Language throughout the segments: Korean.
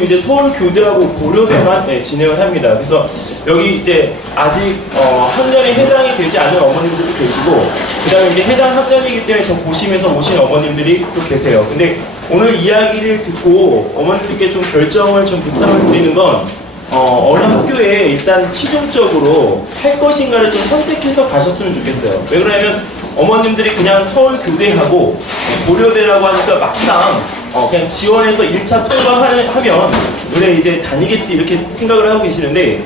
지금 이제 서울교대하고 고려대만 진행을 합니다. 그래서 여기 이제 아직 학년에 해당이 되지 않은 어머님들도 계시고, 그 다음에 이제 해당 학년이기 때문에 더 고심해서 오신 어머님들이 또 계세요. 근데 오늘 이야기를 듣고 어머님들께 좀 결정을 좀 부탁을 드리는 건, 어느 학교에 일단 최종적으로 할 것인가를 좀 선택해서 가셨으면 좋겠어요. 왜 그러냐면 어머님들이 그냥 서울교대하고 고려대라고 하니까 막상 그냥 지원해서 1차 통과하면 그래 이제 다니겠지 이렇게 생각을 하고 계시는데,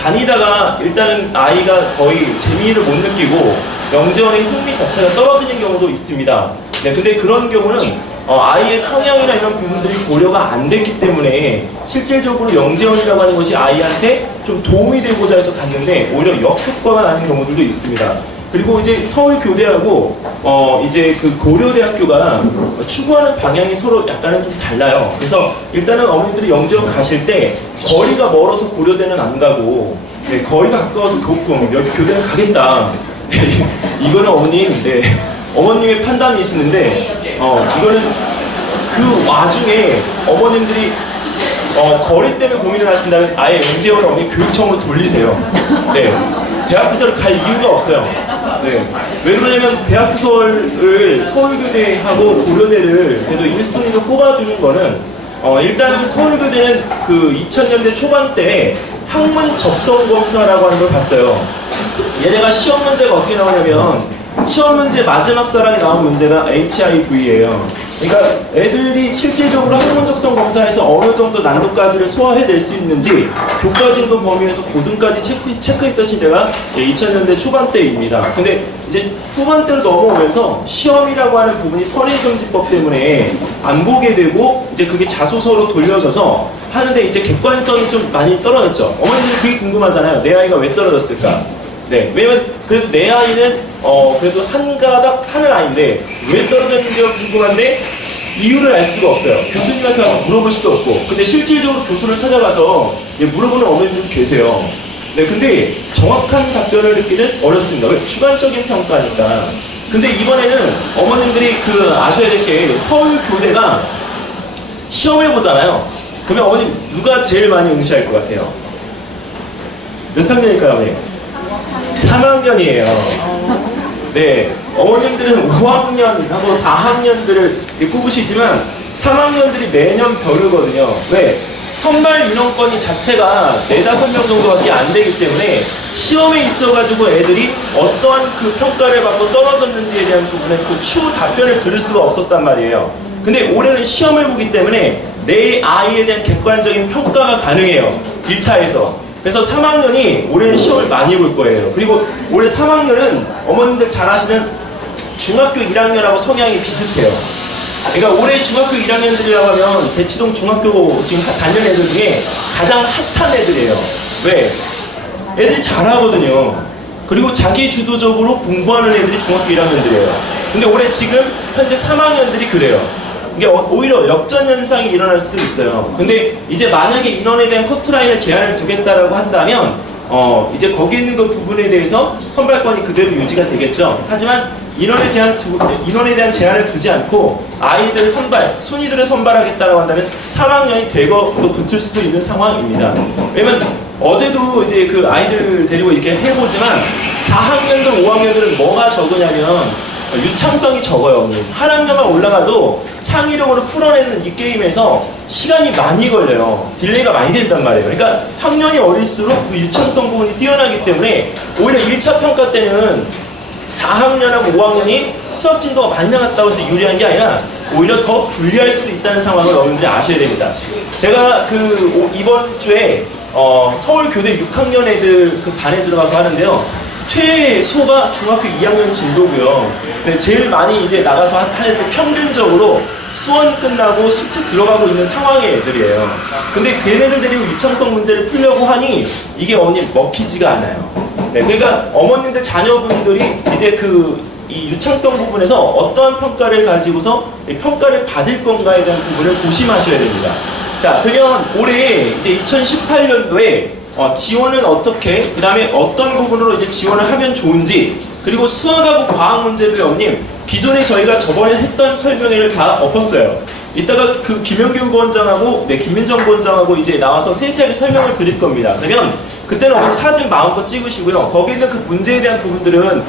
다니다가 일단은 아이가 거의 재미를 못 느끼고 영재원의 흥미 자체가 떨어지는 경우도 있습니다. 네, 근데 그런 경우는 아이의 성향이나 이런 부분들이 고려가 안 됐기 때문에 실질적으로 영재원이라고 하는 것이 아이한테 좀 도움이 되고자 해서 갔는데 오히려 역효과가 나는 경우들도 있습니다. 그리고 이제 서울교대하고 이제 그 고려대학교가 추구하는 방향이 서로 약간은 좀 달라요. 그래서 일단은 어머님들이 영재원 가실 때 거리가 멀어서 고려대는 안 가고, 네, 거리가 가까워서 조금 여기 교대는 가겠다. 이거는 어머님, 네, 어머님의 판단이시는데, 이거는 그 와중에 어머님들이 거리 때문에 고민을 하신다면 아예 영재원 어머니 교육청으로 돌리세요. 네, 대학교를 갈 이유가 없어요. 네, 왜 그러냐면 대학교를 서울교대하고 고려대를 그래도 1순위로 꼽아주는 거는, 일단 서울교대는 그 2000년대 초반 때 학문 적성 검사라고 하는 걸 봤어요. 얘네가 시험 문제가 어떻게 나오냐면, 시험 문제 마지막 사랑에 나온 문제가 HIV예요. 그러니까 애들이 실질적으로 학문 적성 검사에서 어느 정도 난도까지를 소화해낼 수 있는지 교과 중도 범위에서 고등까지 체크했던 시대가 2000년대 초반대입니다. 근데 이제 후반대로 넘어오면서 시험이라고 하는 부분이 선행금지법 때문에 안 보게 되고 이제 그게 자소서로 돌려져서 하는데 이제 객관성이 좀 많이 떨어졌죠. 어머님들 그게 궁금하잖아요. 내 아이가 왜 떨어졌을까? 네, 왜냐면 그래도 내 아이는 그래도 한 가닥 하는 아이인데 왜 떨어졌는지가 궁금한데 이유를 알 수가 없어요. 교수님한테 가서 물어볼 수도 없고. 근데 실질적으로 교수를 찾아가서 물어보는 어머님들도 계세요. 네, 근데 정확한 답변을 듣기는 어렵습니다. 왜? 주관적인 평가니까. 근데 이번에는 어머님들이 아셔야 될 게, 서울교대가 시험을 보잖아요. 그러면 어머님 누가 제일 많이 응시할 것 같아요? 몇 학년일까요, 어머님? 3학년이에요. 네, 어머님들은 5학년하고 4학년들을 꼽으시지만 3학년들이 매년 벼르거든요. 왜? 선발 인원권이 자체가 4~5명 정도밖에 안 되기 때문에 시험에 있어가지고 애들이 어떠한 그 평가를 받고 떨어졌는지에 대한 부분에 그 추후 답변을 들을 수가 없었단 말이에요. 근데 올해는 시험을 보기 때문에 내 아이에 대한 객관적인 평가가 가능해요. 1차에서. 그래서 3학년이 올해는 시험을 많이 볼 거예요. 그리고 올해 3학년은 어머님들 잘 아시는 중학교 1학년하고 성향이 비슷해요. 그러니까 올해 중학교 1학년들이라고 하면 대치동 중학교 지금 다니는 애들 중에 가장 핫한 애들이에요. 왜? 애들이 잘하거든요. 그리고 자기 주도적으로 공부하는 애들이 중학교 1학년들이에요. 근데 올해 지금 현재 3학년들이 그래요. 이게 오히려 역전 현상이 일어날 수도 있어요. 근데 이제 만약에 인원에 대한 커트라인을 제한을 두겠다라고 한다면 이제 거기 있는 그 부분에 대해서 선발권이 그대로 유지가 되겠죠. 하지만 인원에 대한 제한을 두지 않고 아이들 선발, 순위들을 선발하겠다라고 한다면 3학년이 대거 또 붙을 수도 있는 상황입니다. 왜냐면 어제도 이제 그 아이들 데리고 이렇게 해보지만 4학년들, 5학년들은 뭐가 적으냐면 유창성이 적어요. 한 학년만 올라가도 창의력으로 풀어내는 이 게임에서 시간이 많이 걸려요. 딜레이가 많이 된단 말이에요. 그러니까 학년이 어릴수록 그 유창성 부분이 뛰어나기 때문에 오히려 1차 평가 때는 4학년하고 5학년이 수업 진도가 많이 나갔다고 해서 유리한 게 아니라 오히려 더 불리할 수도 있다는 상황을 어머님들이 아셔야 됩니다. 제가 이번 주에 서울교대 6학년 애들 그 반에 들어가서 하는데요. 최소가 중학교 2학년 진도고요. 네, 제일 많이 이제 나가서 하는 평균적으로 수원 끝나고 숙제 들어가고 있는 상황의 애들이에요. 근데 걔네들 데리고 유창성 문제를 풀려고 하니 이게 어머님 먹히지가 않아요. 네, 그러니까 어머님들 자녀분들이 이제 이 유창성 부분에서 어떠한 평가를 가지고서 평가를 받을 건가에 대한 부분을 고심하셔야 됩니다. 자, 그러면 올해 이제 2018년도에 지원은 어떻게, 그 다음에 어떤 부분으로 이제 지원을 하면 좋은지, 그리고 수학하고 과학 문제를 어머님 기존에 저희가 저번에 했던 설명회를 다 엎었어요. 이따가 그 김영균 부원장하고 김민정 부원장하고 이제 나와서 세세하게 설명을 드릴 겁니다. 그러면 그때는 어머니 사진 마음껏 찍으시고요. 거기 있는 그 문제에 대한 부분들은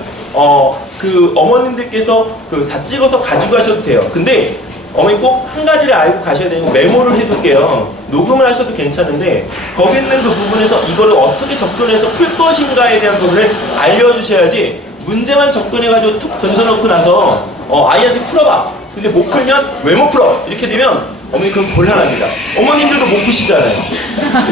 그 어머님들께서 다 찍어서 가지고 가셔도 돼요. 근데 어머니 꼭 한 가지를 알고 가셔야 되는 거 메모를 해둘게요. 녹음을 하셔도 괜찮은데 거기 있는 그 부분에서 이거를 어떻게 접근해서 풀 것인가에 대한 부분을 알려주셔야지 문제만 접근해가지고 툭 던져놓고 나서 아이한테 풀어봐. 근데 못 풀면 왜 못 풀어? 이렇게 되면 어머니 그건 곤란합니다. 어머님들도 못 푸시잖아요.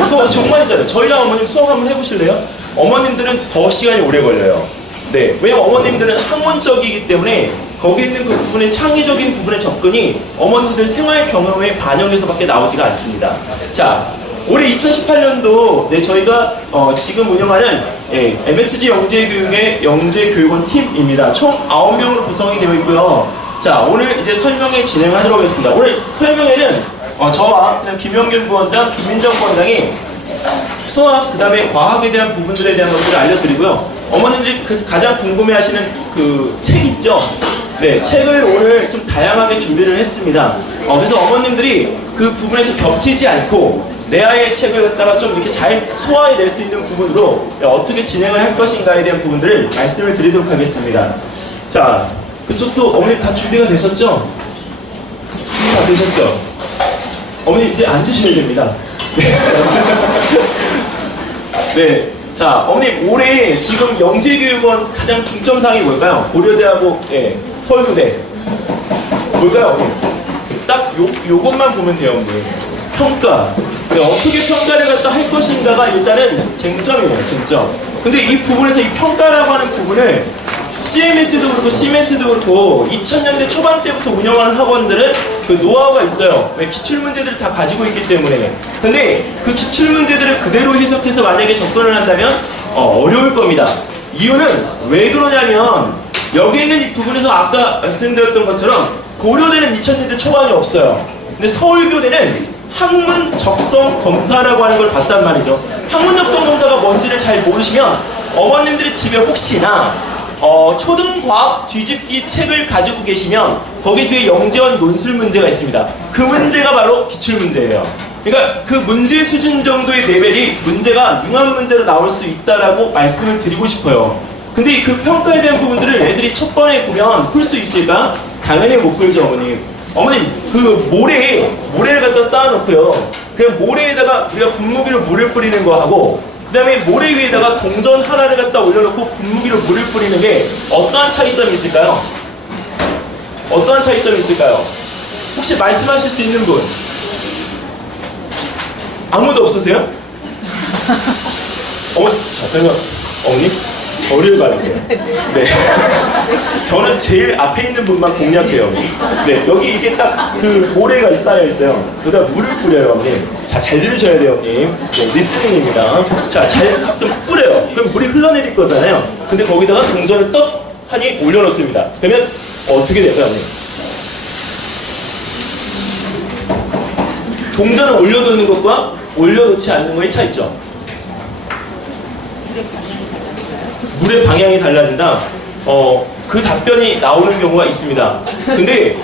그거 정말이잖아요. 저희랑 어머님 수업 한번 해보실래요? 어머님들은 더 시간이 오래 걸려요. 네, 왜냐면 어머님들은 학문적이기 때문에 거기 있는 그 부분의 창의적인 부분의 접근이 어머님들 생활 경험에 반영해서밖에 나오지가 않습니다. 자, 올해 2018년도 저희가 지금 운영하는 MSG 영재교육의 영재교육원 팀입니다. 총 9명으로 구성이 되어 있고요. 자, 오늘 이제 설명회 진행하도록 하겠습니다. 오늘 설명회는 저와 김영균 부원장, 김민정 부원장이 수학, 그 다음에 과학에 대한 부분들에 대한 것들을 알려드리고요. 어머님들이 가장 궁금해하시는 그 책 있죠? 네, 책을 오늘 좀 다양하게 준비를 했습니다. 그래서 어머님들이 그 부분에서 겹치지 않고 내 아이의 책을 갖다가 좀 이렇게 잘 소화해낼 수 있는 부분으로 어떻게 진행을 할 것인가에 대한 부분들을 말씀을 드리도록 하겠습니다. 자, 그쪽도 어머님 다 준비가 되셨죠? 다 되셨죠? 어머님 이제 앉으셔야 됩니다. 네. 네. 자, 어머님 올해 지금 영재교육원 가장 중점사항이 뭘까요? 고려대하고 서울대 뭘까요, 어머님? 딱 요것만 보면 돼요, 어머님. 평가. 네, 어떻게 평가를 갖다 할 것인가가 일단은 쟁점이에요, 쟁점. 근데 이 부분에서 이 평가라고 하는 부분을 CMS도 그렇고 CMS도 그렇고 2000년대 초반 때부터 운영하는 학원들은 그 노하우가 있어요. 왜 기출문제들을 다 가지고 있기 때문에. 근데 그 기출문제들을 그대로 해석해서 만약에 접근을 한다면 어려울 겁니다. 이유는 왜 그러냐면 여기 있는 이 부분에서 아까 말씀드렸던 것처럼 고려대는 2000년대 초반이 없어요. 근데 서울교대는 학문 적성 검사라고 하는 걸 봤단 말이죠. 학문 적성 검사가 뭔지를 잘 모르시면 어머님들이 집에 혹시나 초등과학 뒤집기 책을 가지고 계시면 거기 뒤에 영재원 논술 문제가 있습니다. 그 문제가 바로 기출문제예요. 그러니까 그 문제 수준 정도의 레벨이 문제가 융합 문제로 나올 수 있다라고 말씀을 드리고 싶어요. 근데 그 평가에 대한 부분들을 애들이 첫 번에 보면 풀 수 있을까? 당연히 못 풀죠, 어머님. 어머님, 그 모래를 갖다 쌓아놓고요. 그냥 모래에다가 우리가 분무기로 물을 뿌리는 거 하고 그 다음에 모래 위에다가 동전 하나를 갖다 올려놓고 분무기로 물을 뿌리는 게 어떠한 차이점이 있을까요? 어떠한 차이점이 있을까요? 혹시 말씀하실 수 있는 분? 아무도 없으세요? 자, 그러면 어머님 저를 봐주세요. 네. 저는 제일 앞에 있는 분만 공략해요. 네, 여기 이렇게 딱 그 모래가 쌓여 있어요. 그다음 물을 뿌려요, 어머님. 자, 잘 들으셔야 돼요, 어머님. 네, 리스닝입니다. 자, 잘 좀 뿌려요. 그럼 물이 흘러내릴 거잖아요. 근데 거기다가 동전을 떡하니 올려놓습니다. 그러면 어떻게 될까요, 어머님? 동전을 올려놓는 것과 올려놓지 않는 거의 차이점. 물의 방향이 달라진다. 그 답변이 나오는 경우가 있습니다. 근데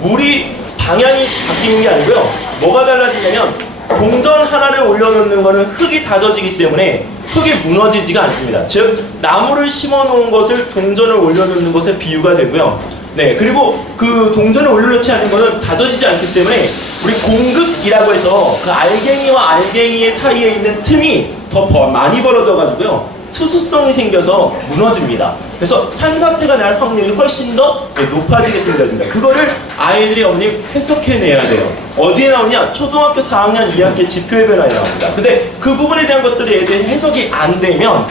물이 방향이 바뀌는 게 아니고요. 뭐가 달라지냐면 동전 하나를 올려놓는 거는 흙이 다져지기 때문에 흙이 무너지지가 않습니다. 즉 나무를 심어 놓은 것을 동전을 올려놓는 것에 비유가 되고요. 네, 그리고 그 동전을 올려놓지 않는 거는 다져지지 않기 때문에 우리 공극이라고 해서 그 알갱이와 알갱이의 사이에 있는 틈이 더 많이 벌어져 가지고요. 투수성이 생겨서 무너집니다. 그래서 산사태가 날 확률이 훨씬 더 높아지게 됩니다. 그거를 아이들이 어머님 해석해내야 돼요. 어디에 나오냐? 초등학교 4학년 2학기 지표의 변화에 나옵니다. 근데 그 부분에 대한 것들이 애들이 해석이 안 되면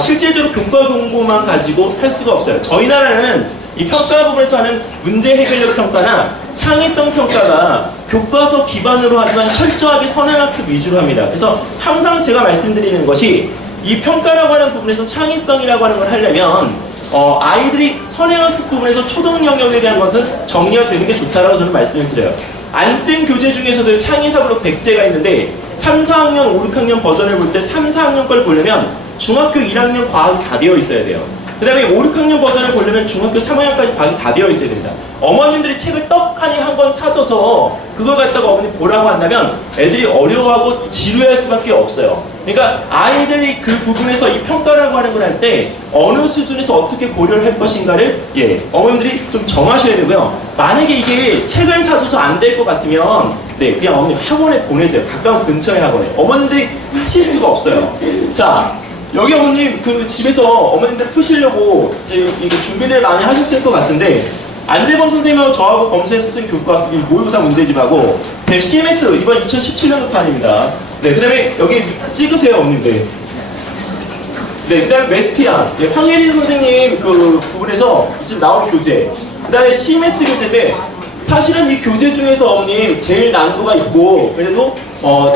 실제적으로 교과 공부만 가지고 할 수가 없어요. 저희 나라는 이 평가 부분에서 하는 문제 해결력 평가나 창의성 평가가 교과서 기반으로 하지만 철저하게 선행학습 위주로 합니다. 그래서 항상 제가 말씀드리는 것이 이 평가라고 하는 부분에서 창의성이라고 하는 걸 하려면 아이들이 선행학습 부분에서 초등 영역에 대한 것은 정리가 되는 게 좋다라고 저는 말씀을 드려요. 안쌤 교재 중에서도 창의사고로 100제가 있는데 3, 4학년, 5, 6학년 버전을 볼 때 3, 4학년 걸 보려면 중학교 1학년 과학이 다 되어 있어야 돼요. 그 다음에 5, 6학년 버전을 보려면 중학교 3학년까지 과학이 다 되어 있어야 됩니다. 어머님들이 책을 떡하니 한 권 사줘서 그걸 갖다가 어머니 보라고 한다면 애들이 어려워하고 지루할 수밖에 없어요. 그러니까 아이들이 그 부분에서 이 평가라고 하는 걸 할 때 어느 수준에서 어떻게 고려를 할 것인가를 어머님들이 좀 정하셔야 되고요. 만약에 이게 책을 사줘서 안 될 것 같으면 그냥 어머님 학원에 보내세요. 가까운 근처의 학원에. 어머님들이 하실 수가 없어요. 자, 여기 어머님 그 집에서 어머님들 푸시려고 지금 이게 준비를 많이 하셨을 것 같은데 안재범 선생님하고 저하고 검수해서 쓴 교과 이 모의고사 문제집하고 CMS 이번 2017년도 판입니다. 그 다음에 여기 찍으세요 어머님들. 그 다음에 메스티안 황예린 선생님 그 부분에서 지금 나온 교재, 그 다음에 CMS 교재인데 사실은 이 교재 중에서 어머님 제일 난도가 있고 그래도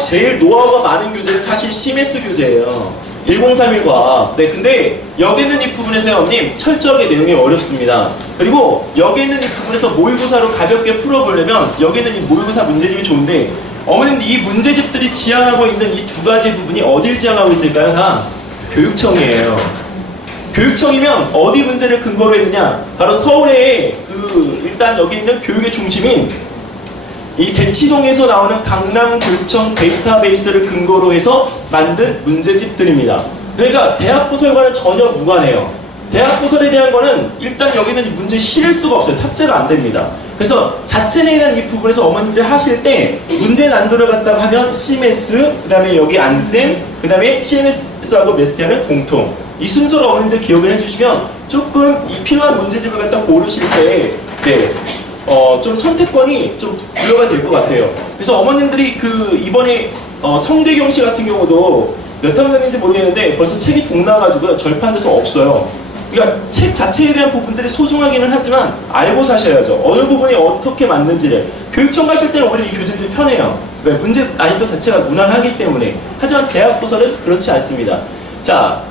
제일 노하우가 많은 교재는 사실 CMS 교재예요. 1031과. 근데 여기 있는 이 부분에서 어머님 철저하게 내용이 어렵습니다. 그리고 여기 있는 이 부분에서 모의고사로 가볍게 풀어보려면 여기 있는 이 모의고사 문제집이 좋은데 어머님 이 문제집들이 지향하고 있는 이 두 가지 부분이 어딜 지향하고 있을까요? 다 교육청이에요. 교육청이면 어디 문제를 근거로 했느냐? 바로 서울의 일단 여기 있는 교육의 중심인 이 대치동에서 나오는 강남교육청 데이터베이스를 근거로 해서 만든 문제집들입니다. 그러니까 대학부설과는 전혀 무관해요. 대학부설에 대한 거는 일단 여기는 문제 실을 수가 없어요. 탑재가 안 됩니다. 그래서 자체 내에 대한 이 부분에서 어머님들이 하실 때 문제 난도를 갖다가 하면 CMS, 그 다음에 여기 안쌤, 그 다음에 CMS하고 메스티아는 공통. 이 순서로 어머님들 기억을 해주시면 조금 이 필요한 문제집을 갖다 고르실 때 좀 선택권이 좀 부여가 될 것 같아요. 그래서 어머님들이 이번에 성대경 씨 같은 경우도 몇 학년인지 모르겠는데 벌써 책이 동나가지고 절판돼서 없어요. 그러니까 책 자체에 대한 부분들이 소중하기는 하지만 알고 사셔야죠. 어느 부분이 어떻게 맞는지를. 교육청 가실 때는 오히려 이 교재들이 편해요. 왜? 문제 난이도 자체가 무난하기 때문에. 하지만 대학부설은 그렇지 않습니다. 자,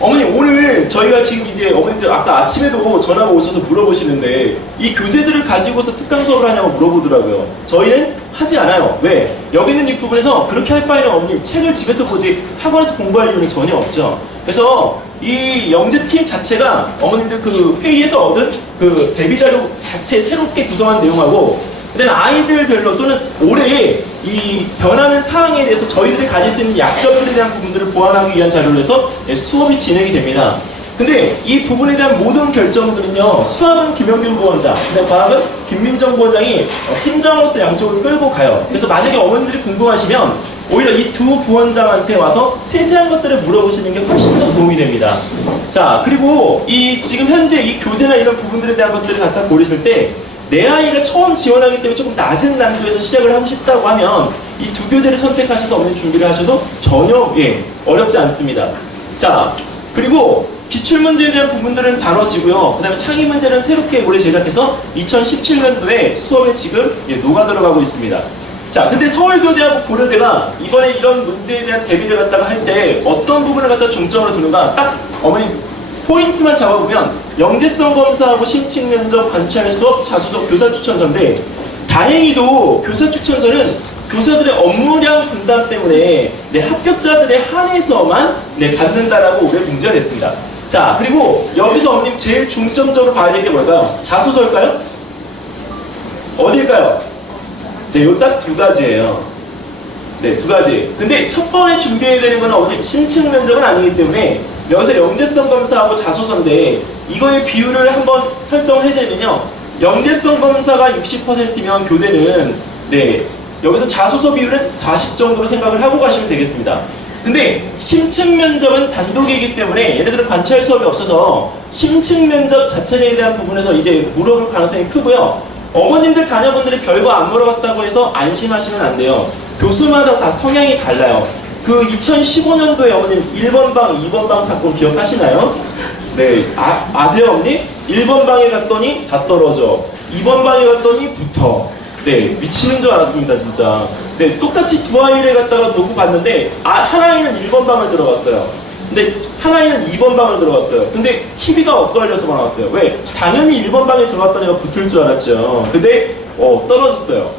어머니 오늘 저희가 지금 이제 어머님들 아까 아침에도 전화가 오셔서 물어보시는데 이 교재들을 가지고서 특강 수업을 하냐고 물어보더라고요. 저희는 하지 않아요. 왜? 여기 있는 이 부분에서 그렇게 할 바에는 어머님 책을 집에서 보지 학원에서 공부할 이유는 전혀 없죠. 그래서 이 영재팀 자체가 어머님들 그 회의에서 얻은 그 대비자료 자체 새롭게 구성한 내용하고 그다음에 아이들별로 또는 올해 이 변하는 사항에 대해서 저희들이 가질 수 있는 약점들에 대한 부분들을 보완하기 위한 자료로 해서 수업이 진행이 됩니다. 근데 이 부분에 대한 모든 결정들은요, 수학은 김영균 부원장, 그다음에 과학은 김민정 부원장이 팀장으로서 양쪽을 끌고 가요. 그래서 만약에 어머님들이 궁금하시면 오히려 이 두 부원장한테 와서 세세한 것들을 물어보시는 게 훨씬 더 도움이 됩니다. 자, 그리고 이 지금 현재 이 교재나 이런 부분들에 대한 것들을 갖다 고르실 때 내 아이가 처음 지원하기 때문에 조금 낮은 난도에서 시작을 하고 싶다고 하면 이 두 교재를 선택하셔서 어머니 준비를 하셔도 전혀 어렵지 않습니다. 자, 그리고 기출문제에 대한 부분들은 다뤄지고요. 그 다음에 창의 문제는 새롭게 올해 제작해서 2017년도에 수업에 지금 녹아 들어가고 있습니다. 자, 근데 서울교대하고 고려대가 이번에 이런 문제에 대한 대비를 갖다가 할 때 어떤 부분을 갖다 중점으로 두는가 딱 어머니 포인트만 잡아보면 영재성 검사하고 심층 면접, 관찰 수업, 자소서, 교사 추천서인데 다행히도 교사 추천서는 교사들의 업무량 분담 때문에 합격자들에 한해서만 받는다라고 올해 문제가 됐습니다. 자, 그리고 여기서 어머님 제일 중점적으로 봐야 될 게 뭘까요? 자소서일까요? 어딜까요? 요 딱 두 가지예요. 두 가지. 근데 첫 번에 준비해야 되는 건 어머님 심층 면접은 아니기 때문에 여기서 영재성 검사하고 자소서인데 이거의 비율을 한번 설정을 해드리면요. 영재성 검사가 60%면 교대는 여기서 자소서 비율은 40 정도로 생각을 하고 가시면 되겠습니다. 근데 심층 면접은 단독이기 때문에 얘네들은 관찰 수업이 없어서 심층 면접 자체에 대한 부분에서 이제 물어볼 가능성이 크고요. 어머님들 자녀분들이 별거 안 물어봤다고 해서 안심하시면 안 돼요. 교수마다 다 성향이 달라요. 그 2015년도에 어머님 1번 방, 2번 방 사건 기억하시나요? 아세요 어머니? 1번 방에 갔더니 다 떨어져. 2번 방에 갔더니 붙어. 미치는 줄 알았습니다 진짜. 똑같이 두 아이를 갖다가 놓고 갔는데 한 아이는 1번 방을 들어갔어요. 근데 한 아이는 2번 방을 들어갔어요. 근데 희비가 엇갈려서만 나왔어요. 왜? 당연히 1번 방에 들어갔던 애가 붙을 줄 알았죠. 근데 떨어졌어요.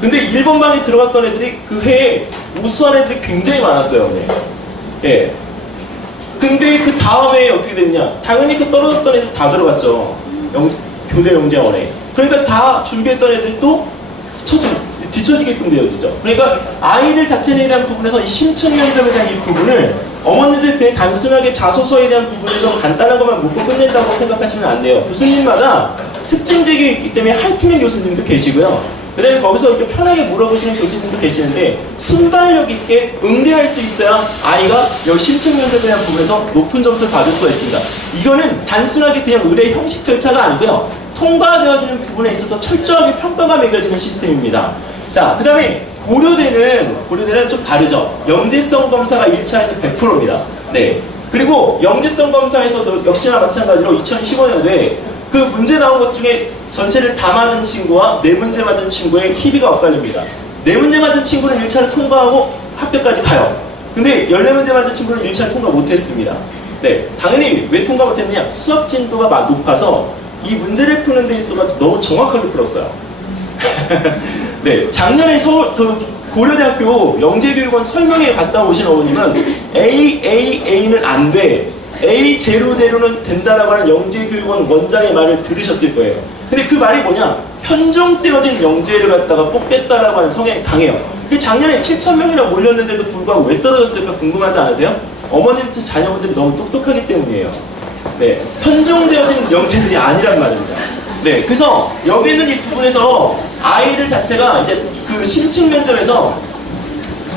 근데 1번 방에 들어갔던 애들이 그 해에 우수한 애들이 굉장히 많았어요. 근데 그 다음에 어떻게 됐냐? 당연히 그 떨어졌던 애들 다 들어갔죠. 교대 영재원에. 그러니까 다 준비했던 애들이 또 뒤처지게끔 되어지죠. 그러니까 아이들 자체에 대한 부분에서 이 심층 면접에 대한 이 부분을 어머니들 그냥 단순하게 자소서에 대한 부분에서 간단한 것만 묻고 끝낸다고 생각하시면 안 돼요. 교수님마다 특징적이 있기 때문에 핥히는 교수님도 계시고요. 그 다음에 거기서 이렇게 편하게 물어보시는 교수님도 계시는데 순발력 있게 응대할 수 있어야 아이가 여기 심층 면접에 대한 부분에서 높은 점수를 받을 수가 있습니다. 이거는 단순하게 그냥 의대 형식 절차가 아니고요. 통과되어지는 부분에 있어서 철저하게 평가가 매겨지는 시스템입니다. 자, 그 다음에 고려대는 좀 다르죠. 영재성 검사가 1차에서 100%입니다. 네. 그리고 영재성 검사에서도 역시나 마찬가지로 2015년도에 그 문제 나온 것 중에 전체를 다 맞은 친구와 4문제 맞은 친구의 희비가 엇갈립니다. 4문제 맞은 친구는 1차를 통과하고 합격까지 가요. 근데 14문제 맞은 친구는 1차를 통과 못했습니다. 네. 당연히 왜 통과 못했느냐? 수업 진도가 높아서 이 문제를 푸는 데 있어서 너무 정확하게 풀었어요. 네, 작년에 고려대학교 영재교육원 설명회 갔다 오신 어머님은 A는 안 돼, A0는 된다라고 하는 영재교육원 원장의 말을 들으셨을 거예요. 근데 그 말이 뭐냐? 편중되어진 영재를 갖다가 뽑겠다라고 하는 성향이 강해요. 그 작년에 7,000명이나 몰렸는데도 불구하고 왜 떨어졌을까 궁금하지 않으세요? 어머님 자녀분들이 너무 똑똑하기 때문이에요. 네, 편중되어진 영재들이 아니란 말입니다. 네, 그래서 여기 있는 이 부분에서 아이들 자체가 이제 그 심층 면접에서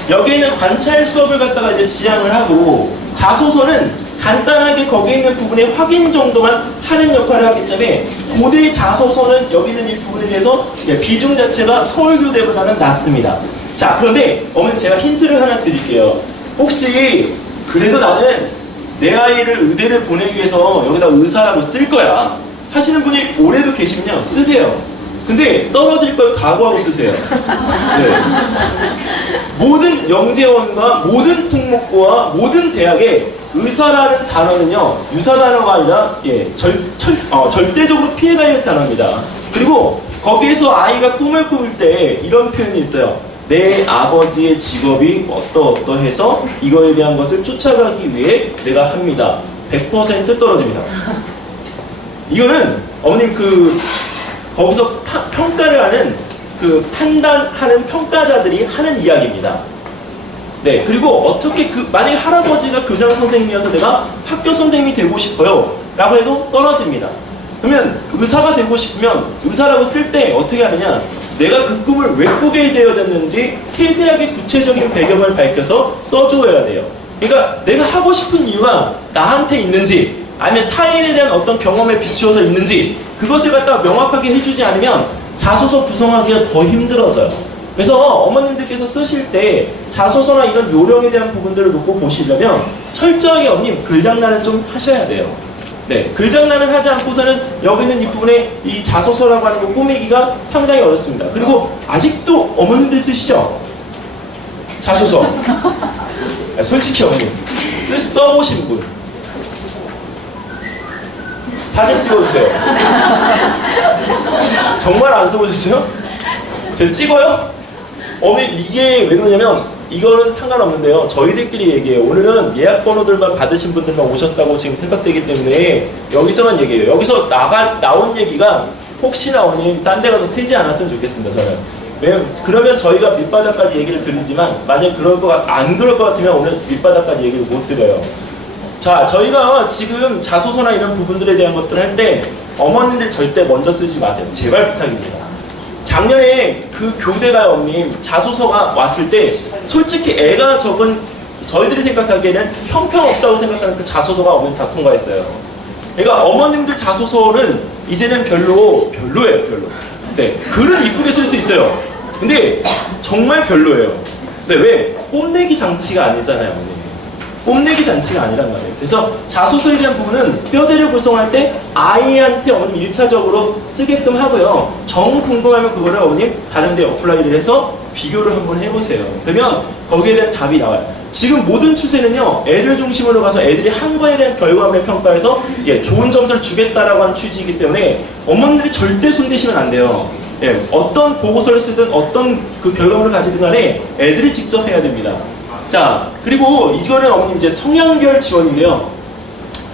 여기 있는 관찰 수업을 갖다가 이제 지향을 하고 자소서는 간단하게 거기 있는 부분의 확인 정도만 하는 역할을 하기 때문에 고대 자소서는 여기 있는 이 부분에 대해서 비중 자체가 서울교대보다는 낮습니다. 자, 그런데 어머니 제가 힌트를 하나 드릴게요. 혹시 그래도 나는 내 아이를 의대를 보내기 위해서 여기다 의사라고 쓸 거야 하시는 분이 올해도 계시면요, 쓰세요. 근데 떨어질 걸 각오하고 쓰세요. 네. 모든 영재원과 모든 특목고와 모든 대학에 의사라는 단어는요, 유사 단어가 아니라 절대적으로 피해가야 할 단어입니다. 그리고 거기에서 아이가 꿈을 꾸을 때 이런 표현이 있어요. 내 아버지의 직업이 어떠해서 이거에 대한 것을 쫓아가기 위해 내가 합니다. 100% 떨어집니다. 이거는 어머님 거기서 평가를 하는 판단하는 평가자들이 하는 이야기입니다. 네, 그리고 어떻게 만약에 할아버지가 교장 선생님이어서 내가 학교 선생님이 되고 싶어요 라고 해도 떨어집니다. 그러면 의사가 되고 싶으면 의사라고 쓸 때 어떻게 하느냐, 내가 그 꿈을 왜 꾸게 되어졌는지 세세하게 구체적인 배경을 밝혀서 써줘야 돼요. 그러니까 내가 하고 싶은 이유가 나한테 있는지 아니면 타인에 대한 어떤 경험에 비추어서 있는지 그것을 갖다 명확하게 해주지 않으면 자소서 구성하기가 더 힘들어져요. 그래서 어머님들께서 쓰실 때 자소서나 이런 요령에 대한 부분들을 놓고 보시려면 철저하게 어머님 글장난을 좀 하셔야 돼요. 네, 글장난을 하지 않고서는 여기 있는 이 부분에 이 자소서라고 하는 거 꾸미기가 상당히 어렵습니다. 그리고 아직도 어머님들 쓰시죠? 자소서. 솔직히 어머님 써보신 분 사진 찍어주세요. 정말 안 써보셨어요? 제가 찍어요? 어머니 이게 왜 그러냐면 이거는 상관없는데요. 저희들끼리 얘기해요. 오늘은 예약 번호들만 받으신 분들만 오셨다고 지금 생각되기 때문에 여기서만 얘기해요. 여기서 나온 얘기가 혹시나 어머님 딴 데 가서 쓰지 않았으면 좋겠습니다. 저는. 왜냐면 그러면 저희가 밑바닥까지 얘기를 드리지만 만약 안 그럴 것 같으면 오늘 밑바닥까지 얘기를 못 드려요. 자, 저희가 지금 자소서나 이런 부분들에 대한 것들을 할 때 어머님들 절대 먼저 쓰지 마세요. 제발 부탁입니다. 작년에 그 교대가 어머님 자소서가 왔을 때 솔직히 애가 적은 저희들이 생각하기에는 형편없다고 생각하는 그 자소서가 어머님 다 통과했어요. 그러니까 어머님들 자소서는 이제는 별로예요. 네, 글은 이쁘게 쓸 수 있어요. 근데 정말 별로예요. 근데 왜? 뽐내기 장치가 아니잖아요, 어머님. 뽐내기 장치가 아니란 말이에요. 그래서 자소서에 대한 부분은 뼈대를 구성할 때 아이한테 어머님 1차적으로 쓰게끔 하고요. 정 궁금하면 그거를 어머님 다른 데 어플라이를 해서 비교를 한번 해보세요. 그러면 거기에 대한 답이 나와요. 지금 모든 추세는요, 애들 중심으로 가서 애들이 한 거에 대한 결과물을 평가해서 좋은 점수를 주겠다라고 하는 취지이기 때문에 어머님들이 절대 손대시면 안 돼요. 어떤 보고서를 쓰든 어떤 그 결과물을 가지든 간에 애들이 직접 해야 됩니다. 자, 그리고 이거는 어머님 이제 성향별 지원인데요.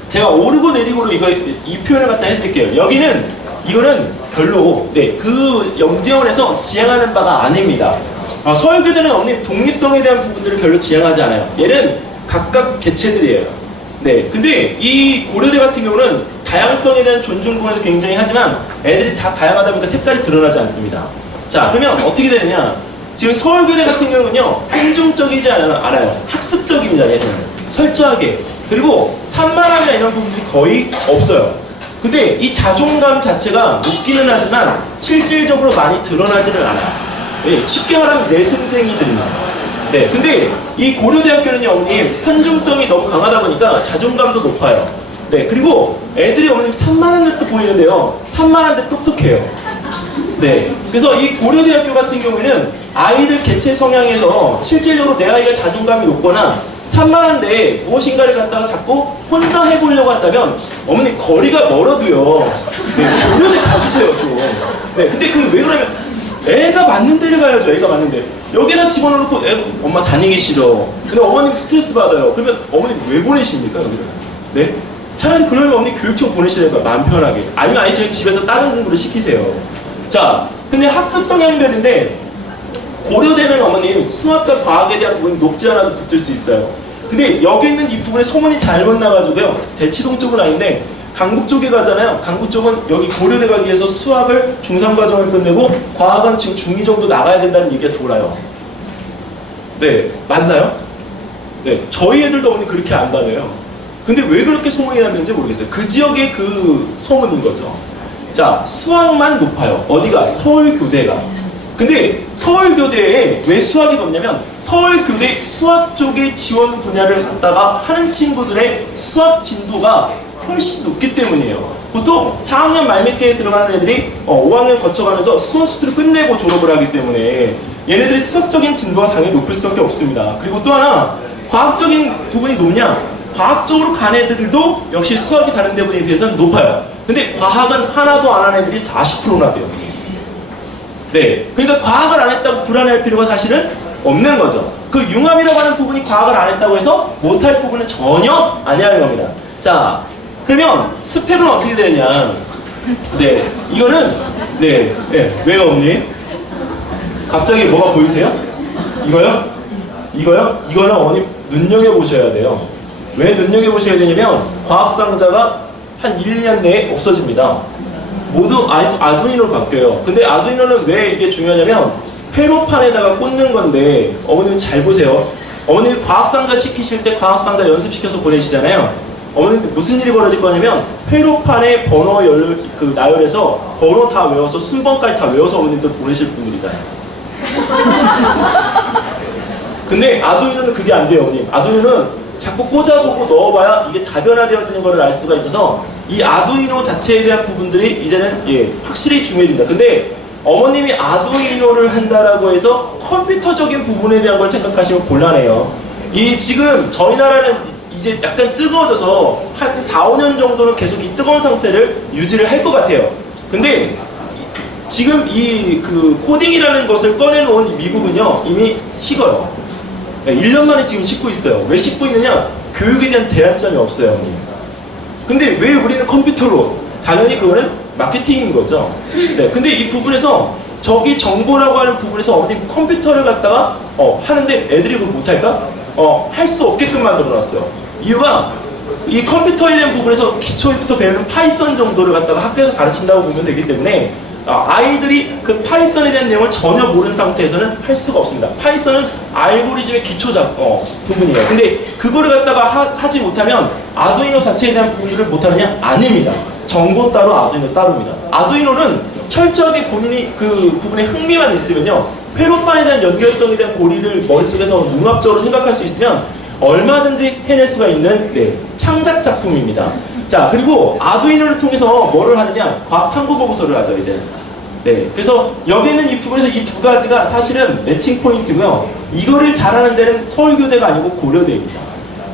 제가 오르고 내리고로 이 표현을 갖다 해드릴게요. 여기는 이거는 별로 그 영재원에서 지향하는 바가 아닙니다. 서울교대는 어머님 독립성에 대한 부분들을 별로 지향하지 않아요. 얘는 각각 개체들이에요. 근데 이 고려대 같은 경우는 다양성에 대한 존중 부분에서 굉장히 하지만 애들이 다 다양하다 보니까 색깔이 드러나지 않습니다. 자, 그러면 어떻게 되느냐? 지금 서울교대 같은 경우는요, 한중적이지 않아요. 학습적입니다, 얘는. 철저하게. 그리고 산만함이나 이런 부분들이 거의 없어요. 근데 이 자존감 자체가 높기는 하지만 실질적으로 많이 드러나지는 않아요. 쉽게 말하면 내숭쟁이들입니다. 근데 이 고려대학교는요, 어머님, 편중성이 너무 강하다 보니까 자존감도 높아요. 그리고 애들이 어머님 산만한 듯도 보이는데요, 산만한데 똑똑해요. 그래서 이 고려대학교 같은 경우에는 아이들 개체 성향에서 실질적으로 내 아이가 자존감이 높거나 산만한데 무엇인가를 갖다가 자꾸 혼자 해보려고 한다면 어머니 거리가 멀어도요, 고려대 가주세요 좀. 근데 그 왜 그러면 애가 맞는 데를 가야죠. 애가 맞는 데 여기다 집어넣고 엄마 다니기 싫어, 근데 어머님 스트레스 받아요. 그러면 어머님 왜 보내십니까 여기를? 차라리 그러면 어머니 교육청 보내시라니까 마음 편하게. 아니면 아예 그냥 집에서 다른 공부를 시키세요. 자, 근데 학습 성향별인데 고려대는 어머님 수학과 과학에 대한 부분이 높지 않아도 붙을 수 있어요. 근데 여기 있는 이 부분에 소문이 잘못 나가지고요, 대치동 쪽은 아닌데 강북 쪽에 가잖아요. 강북 쪽은 여기 고려대 가기 위해서 수학을 중3 과정을 끝내고 과학은 지금 중2 정도 나가야 된다는 얘기가 돌아요. 맞나요? 저희 애들도 어머니 그렇게 안 다녀요. 근데 왜 그렇게 소문이 났는지 모르겠어요. 그 지역의 그 소문인 거죠. 자, 수학만 높아요. 어디가? 서울교대가. 근데 서울교대에 왜 수학이 높냐면 서울교대 수학 쪽의 지원 분야를 갖다가 하는 친구들의 수학 진도가 훨씬 높기 때문이에요. 보통 4학년 말미께에 들어가는 애들이 5학년 거쳐가면서 수원수투를 끝내고 졸업을 하기 때문에 얘네들의 수학적인 진도가 당연히 높을 수밖에 없습니다. 그리고 또 하나, 과학적인 부분이 높냐? 과학적으로 간 애들도 역시 수학이 다른 데에 비해서는 높아요. 근데 과학은 하나도 안 한 애들이 40%나 돼요. 그러니까 과학을 안 했다고 불안해할 필요가 사실은 없는 거죠. 그 융합이라고 하는 부분이 과학을 안 했다고 해서 못할 부분은 전혀 아니라는 겁니다. 자, 그러면 스펙은 어떻게 되느냐? 이거는 왜요, 어머니? 갑자기 뭐가 보이세요? 이거요? 이거는 어머니 눈여겨보셔야 돼요. 왜 눈여겨보셔야 되냐면 과학상자가 한 1, 2년 내에 없어집니다. 모두 아두이노로 바뀌어요. 근데 아두이노는 왜 이게 중요하냐면 회로판에다가 꽂는 건데, 어머님 잘 보세요. 어머니 과학상자 시키실 때 과학상자 연습시켜서 보내시잖아요. 어머님 무슨 일이 벌어질 거냐면 회로판에 번호 나열해서 번호 다 외워서 순번까지 다 외워서 어머님들 보내실 분들이잖아요. 근데 아두이노는 그게 안 돼요, 어머님. 아두이노는 자꾸 꽂아보고 넣어봐야 이게 다변화되어지는 것을 알 수가 있어서 이 아두이노 자체에 대한 부분들이 이제는 확실히 중요해집니다. 근데 어머님이 아두이노를 한다라고 해서 컴퓨터적인 부분에 대한 걸 생각하시면 곤란해요. 지금 저희 나라는 이제 약간 뜨거워져서 한 4, 5년 정도는 계속 이 뜨거운 상태를 유지를 할 것 같아요. 근데 지금 그 코딩이라는 것을 꺼내놓은 미국은요, 이미 식어요. 1년 만에 지금 식고 있어요. 왜 식고 있느냐? 교육에 대한 대안점이 없어요. 근데 왜 우리는 컴퓨터로? 당연히 그거는 마케팅인 거죠. 근데 이 부분에서 저기 정보라고 하는 부분에서 어머니 컴퓨터를 갖다가 하는데 애들이 그걸 못할까? 할 수 없게끔 만들어놨어요. 이유가 이 컴퓨터에 대한 부분에서 기초부터 배우는 파이썬 정도를 갖다가 학교에서 가르친다고 보면 되기 때문에 아이들이 그 파이썬에 대한 내용을 전혀 모르는 상태에서는 할 수가 없습니다. 파이썬은 알고리즘의 기초 부분이에요. 근데 그거를 갖다가 하지 못하면 아두이노 자체에 대한 부분들을 못하느냐? 아닙니다. 정보 따로 아두이노 따로입니다. 아두이노는 철저하게 본인이 그 부분에 흥미만 있으면요, 회로판에 대한 연결성에 대한 고리를 머릿속에서 융합적으로 생각할 수 있으면 얼마든지 해낼 수가 있는 창작 작품입니다. 자, 그리고 아두이노를 통해서 뭐를 하느냐? 과학 탐구 보고서를 하죠, 이제. 그래서 여기 있는 이 부분에서 이 두 가지가 사실은 매칭 포인트고요. 이거를 잘하는 데는 서울교대가 아니고 고려대입니다.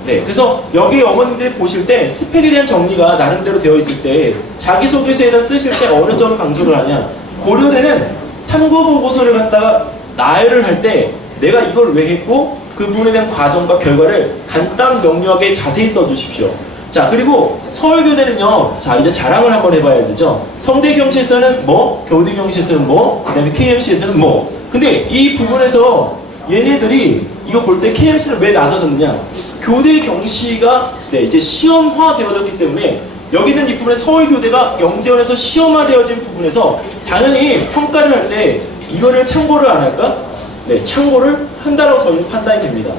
그래서 여기 어머님들이 보실 때 스펙에 대한 정리가 나름대로 되어 있을 때 자기소개서에다 쓰실 때 어느 점을 강조를 하냐? 고려대는 탐구 보고서를 갖다가 나열을 할 때 내가 이걸 왜 했고 그 부분에 대한 과정과 결과를 간단 명료하게 자세히 써주십시오. 자, 그리고 서울교대는요, 자, 이제 자랑을 한번 해봐야 되죠. 성대경시에서는 뭐, 교대경시에서는 뭐, 그 다음에 KMC에서는 뭐. 근데 이 부분에서 얘네들이 이거 볼 때 KMC를 왜 나눠졌느냐? 교대경시가 네, 이제 시험화 되어졌기 때문에 여기 있는 이 부분에 서울교대가 영재원에서 시험화되어진 부분에서 당연히 평가를 할 때 이거를 참고를 안 할까? 네, 참고를 한다라고 저희는 판단이 됩니다.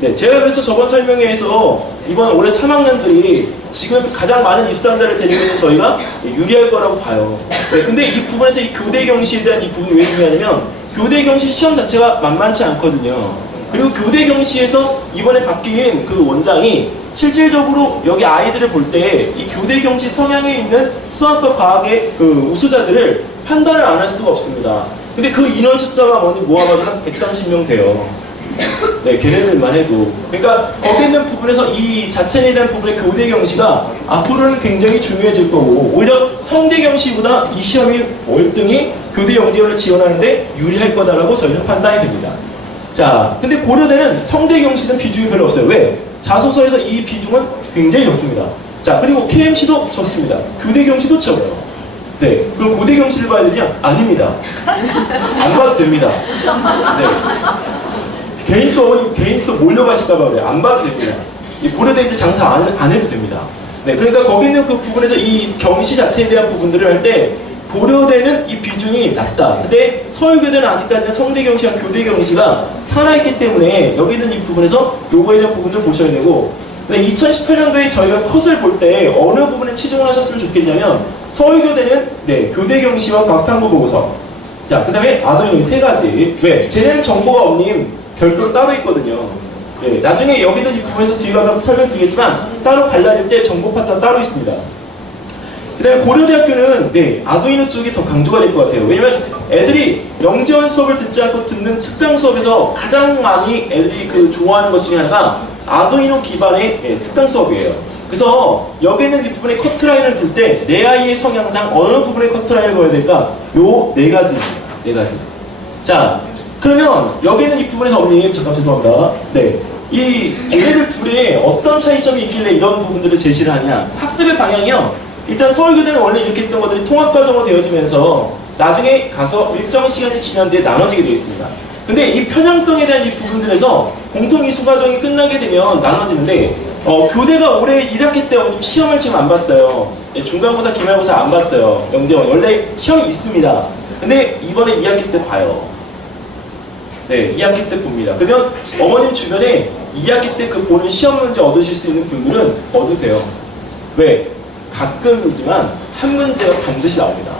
네, 제가 그래서 저번 설명회에서 이번 올해 3학년들이 지금 가장 많은 입상자를 데리고 있는 저희가 유리할 거라고 봐요. 네, 근데 이 부분에서 이 교대경시에 대한 이 부분이 왜 중요하냐면 교대경시 시험 자체가 만만치 않거든요. 그리고 교대경시에서 이번에 바뀐 그 원장이 실질적으로 여기 아이들을 볼 때 이 교대경시 성향에 있는 수학과 과학의 그 우수자들을 판단을 안 할 수가 없습니다. 근데 그 인원 숫자가 뭐니 모아봐도 한 130명 돼요. 네, 걔네들만 해도. 그러니까 거기 있는 부분에서 이 자체에 대한 부분의 교대경시가 앞으로는 굉장히 중요해질 거고 오히려 성대경시보다 이 시험이 월등히 교대 영재원을 지원하는데 유리할 거다라고 저희는 판단이 됩니다. 자, 근데 고려대는 성대경시는 비중이 별로 없어요. 왜? 자소서에서 이 비중은 굉장히 적습니다. 자, 그리고 KMC도 적습니다. 교대경시도 적어요. 네, 그럼 고대경시를 봐야 되냐? 아닙니다. 안 봐도 됩니다. 네. 개인 또 몰려가실까봐 그래요. 안 봐도 됩니다. 이 고려대 이제 장사 안 해도 됩니다. 네, 그러니까 거기 있는 그 부분에서 이 경시 자체에 대한 부분들을 할 때 고려대는 이 비중이 낮다. 근데 서울교대는 아직까지는 성대경시와 교대경시가 살아있기 때문에 여기 있는 이 부분에서 요거에 대한 부분을 보셔야 되고 2018년도에 저희가 컷을 볼 때 어느 부분에 치중을 하셨으면 좋겠냐면 서울교대는 네, 교대경시와 과학탐구 보고서 자, 그 다음에 아동용 세 가지. 왜? 쟤네는 정보가 없님 별도로 따로 있거든요. 네, 나중에 여기 있는 이 부분에서 뒤에 가면 설명드리겠지만 따로 갈라질 때 정보 파트가 따로 있습니다. 그 다음에 고려대학교는 네, 아두이노 쪽이 더 강조가 될 것 같아요. 왜냐면 애들이 영재원 수업을 듣지 않고 듣는 특강 수업에서 가장 많이 애들이 그 좋아하는 것 중에 하나가 아두이노 기반의 네, 특강 수업이에요. 그래서 여기 있는 이 부분에 커트라인을 둘 때 내 아이의 성향상 어느 부분에 커트라인을 넣어야 될까? 요 네 가지입니다. 네 가지. 자, 그러면 여기 있는 이 부분에서 어머님 잠깐 죄송합니다. 네, 이 얘네들 둘이 어떤 차이점이 있길래 이런 부분들을 제시를 하냐? 학습의 방향이요. 일단 서울교대는 원래 이렇게 했던 것들이 통합과정으로 되어지면서 나중에 가서 일정 시간이 지난 뒤에 나눠지게 되어 있습니다. 근데 이 편향성에 대한 이 부분들에서 공통이수 과정이 끝나게 되면 나눠지는데 교대가 올해 1학기 때 시험을 지금 안 봤어요. 중간고사, 기말고사 안 봤어요. 영재원 원래 시험이 있습니다. 근데 이번에 2학기 때 봐요. 네, 2학기 때 봅니다. 그러면 어머님 주변에 2학기 때 그 보는 시험 문제 얻으실 수 있는 분들은 얻으세요. 왜? 가끔이지만 한 문제가 반드시 나옵니다.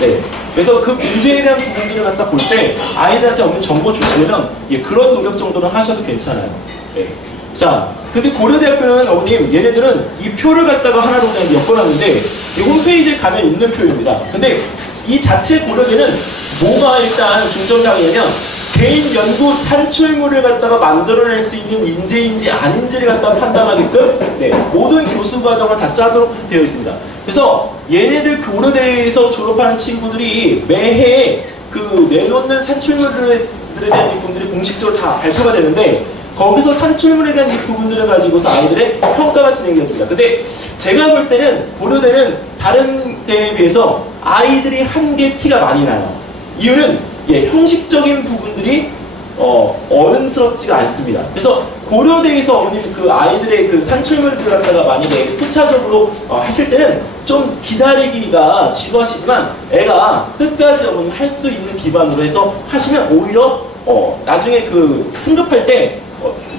네, 그래서 그 문제에 대한 부분들을 갖다 볼 때 아이들한테 없는 정보 주시려면 예, 그런 노력 정도는 하셔도 괜찮아요. 네. 자, 근데 고려대학교는 어머님 얘네들은 이 표를 갖다가 하나로 그냥 엮어놨는데 이 홈페이지에 가면 있는 표입니다. 근데 이 자체 고려대는 뭐가 일단 중점장이냐면 개인 연구 산출물을 갖다가 만들어낼 수 있는 인재인지 아닌지를 갖다가 판단하게끔 네, 모든 교수 과정을 다 짜도록 되어 있습니다. 그래서 얘네들 고려대에서 졸업하는 친구들이 매해 그 내놓는 산출물들에 대한 이 부분들이 공식적으로 다 발표가 되는데 거기서 산출물에 대한 이 부분들을 가지고서 아이들의 평가가 진행됩니다. 근데 제가 볼 때는 고려대는 다른 데에 비해서 아이들이 한계 티가 많이 나요. 이유는 예, 형식적인 부분들이 어른스럽지가 않습니다. 그래서 고려대에서 어머님 그 아이들의 그 산출물들 갖다가 만약에 후차적으로 하실 때는 좀 기다리기가 지루하시지만 애가 끝까지 어머님 할 수 있는 기반으로 해서 하시면 오히려 나중에 그 승급할 때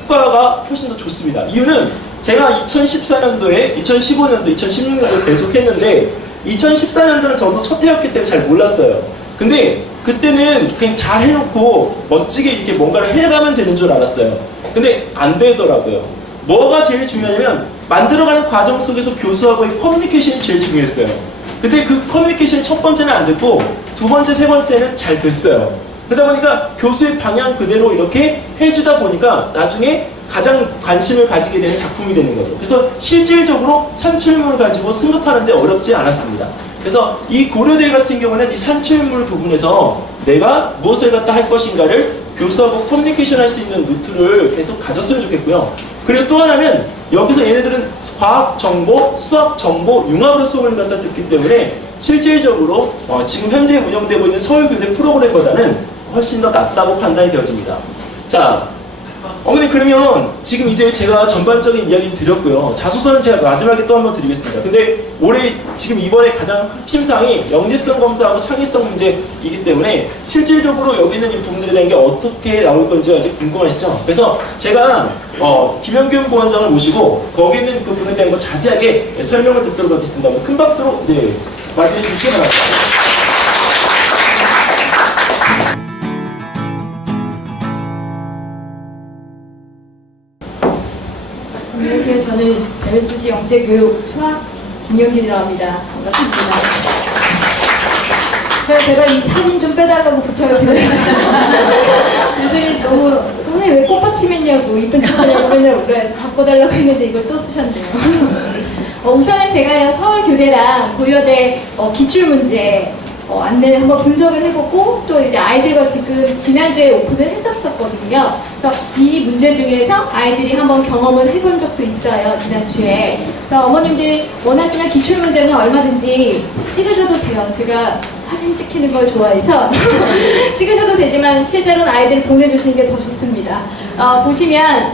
효과가 훨씬 더 좋습니다. 이유는 제가 2014년도에 2015년도, 2016년도에 계속했는데 2014년도는 저도 첫 해였기 때문에 잘 몰랐어요. 근데 그때는 그냥 잘 해놓고 멋지게 이렇게 뭔가를 해가면 되는 줄 알았어요. 근데 안 되더라고요. 뭐가 제일 중요하냐면 만들어가는 과정 속에서 교수하고의 커뮤니케이션이 제일 중요했어요. 근데 그 커뮤니케이션이 첫 번째는 안 됐고 두 번째, 세 번째는 잘 됐어요. 그러다 보니까 교수의 방향 그대로 이렇게 해주다 보니까 나중에 가장 관심을 가지게 되는 작품이 되는 거죠. 그래서 실질적으로 산출물을 가지고 승급하는데 어렵지 않았습니다. 그래서 이 고려대 같은 경우는 이 산출물 부분에서 내가 무엇을 갖다 할 것인가를 교수하고 커뮤니케이션 할 수 있는 루트를 계속 가졌으면 좋겠고요. 그리고 또 하나는 여기서 얘네들은 과학 정보, 수학 정보 융합으로 수업을 갖다 듣기 때문에 실질적으로 지금 현재 운영되고 있는 서울교대 프로그램보다는 훨씬 더 낫다고 판단이 되어집니다. 자, 어머니 그러면 지금 이제 제가 전반적인 이야기를 드렸고요. 자소서는 제가 마지막에 또 한번 드리겠습니다. 근데 올해 지금 이번에 가장 핵심사항이 영재성 검사하고 창의성 문제이기 때문에 실질적으로 여기 있는 이 부분들에 대한 게 어떻게 나올 건지가 이제 궁금하시죠? 그래서 제가 김현균 부원장을 모시고 거기 있는 그 부분에 대한 거 자세하게 설명을 듣도록 하겠습니다. 큰 박수로 말씀해 주시기 바랍니다. 안녕하세요. 저는 MSG 영재교육 수학 김영균이라고 합니다. 반갑습니다. 제가 이 사진 좀 빼달라고 부탁을 드려요. 애들이 너무 선생님 왜 꽃받침 했냐고 이쁜 척하냐고 맨날 올라와서 바꿔달라고 했는데 이걸 또 쓰셨네요. 우선은 제가 서울교대랑 고려대 기출문제 안내를 한번 분석을 해보고 또 이제 아이들과 지금 지난주에 오픈을 했었거든요. 그래서 이 문제 중에서 아이들이 한번 경험을 해본 적도 있어요. 지난주에. 그래서 어머님들 원하시면 기출문제는 얼마든지 찍으셔도 돼요. 제가 사진 찍히는 걸 좋아해서 찍으셔도 되지만 실제로는 아이들 보내주시는 게 더 좋습니다. 보시면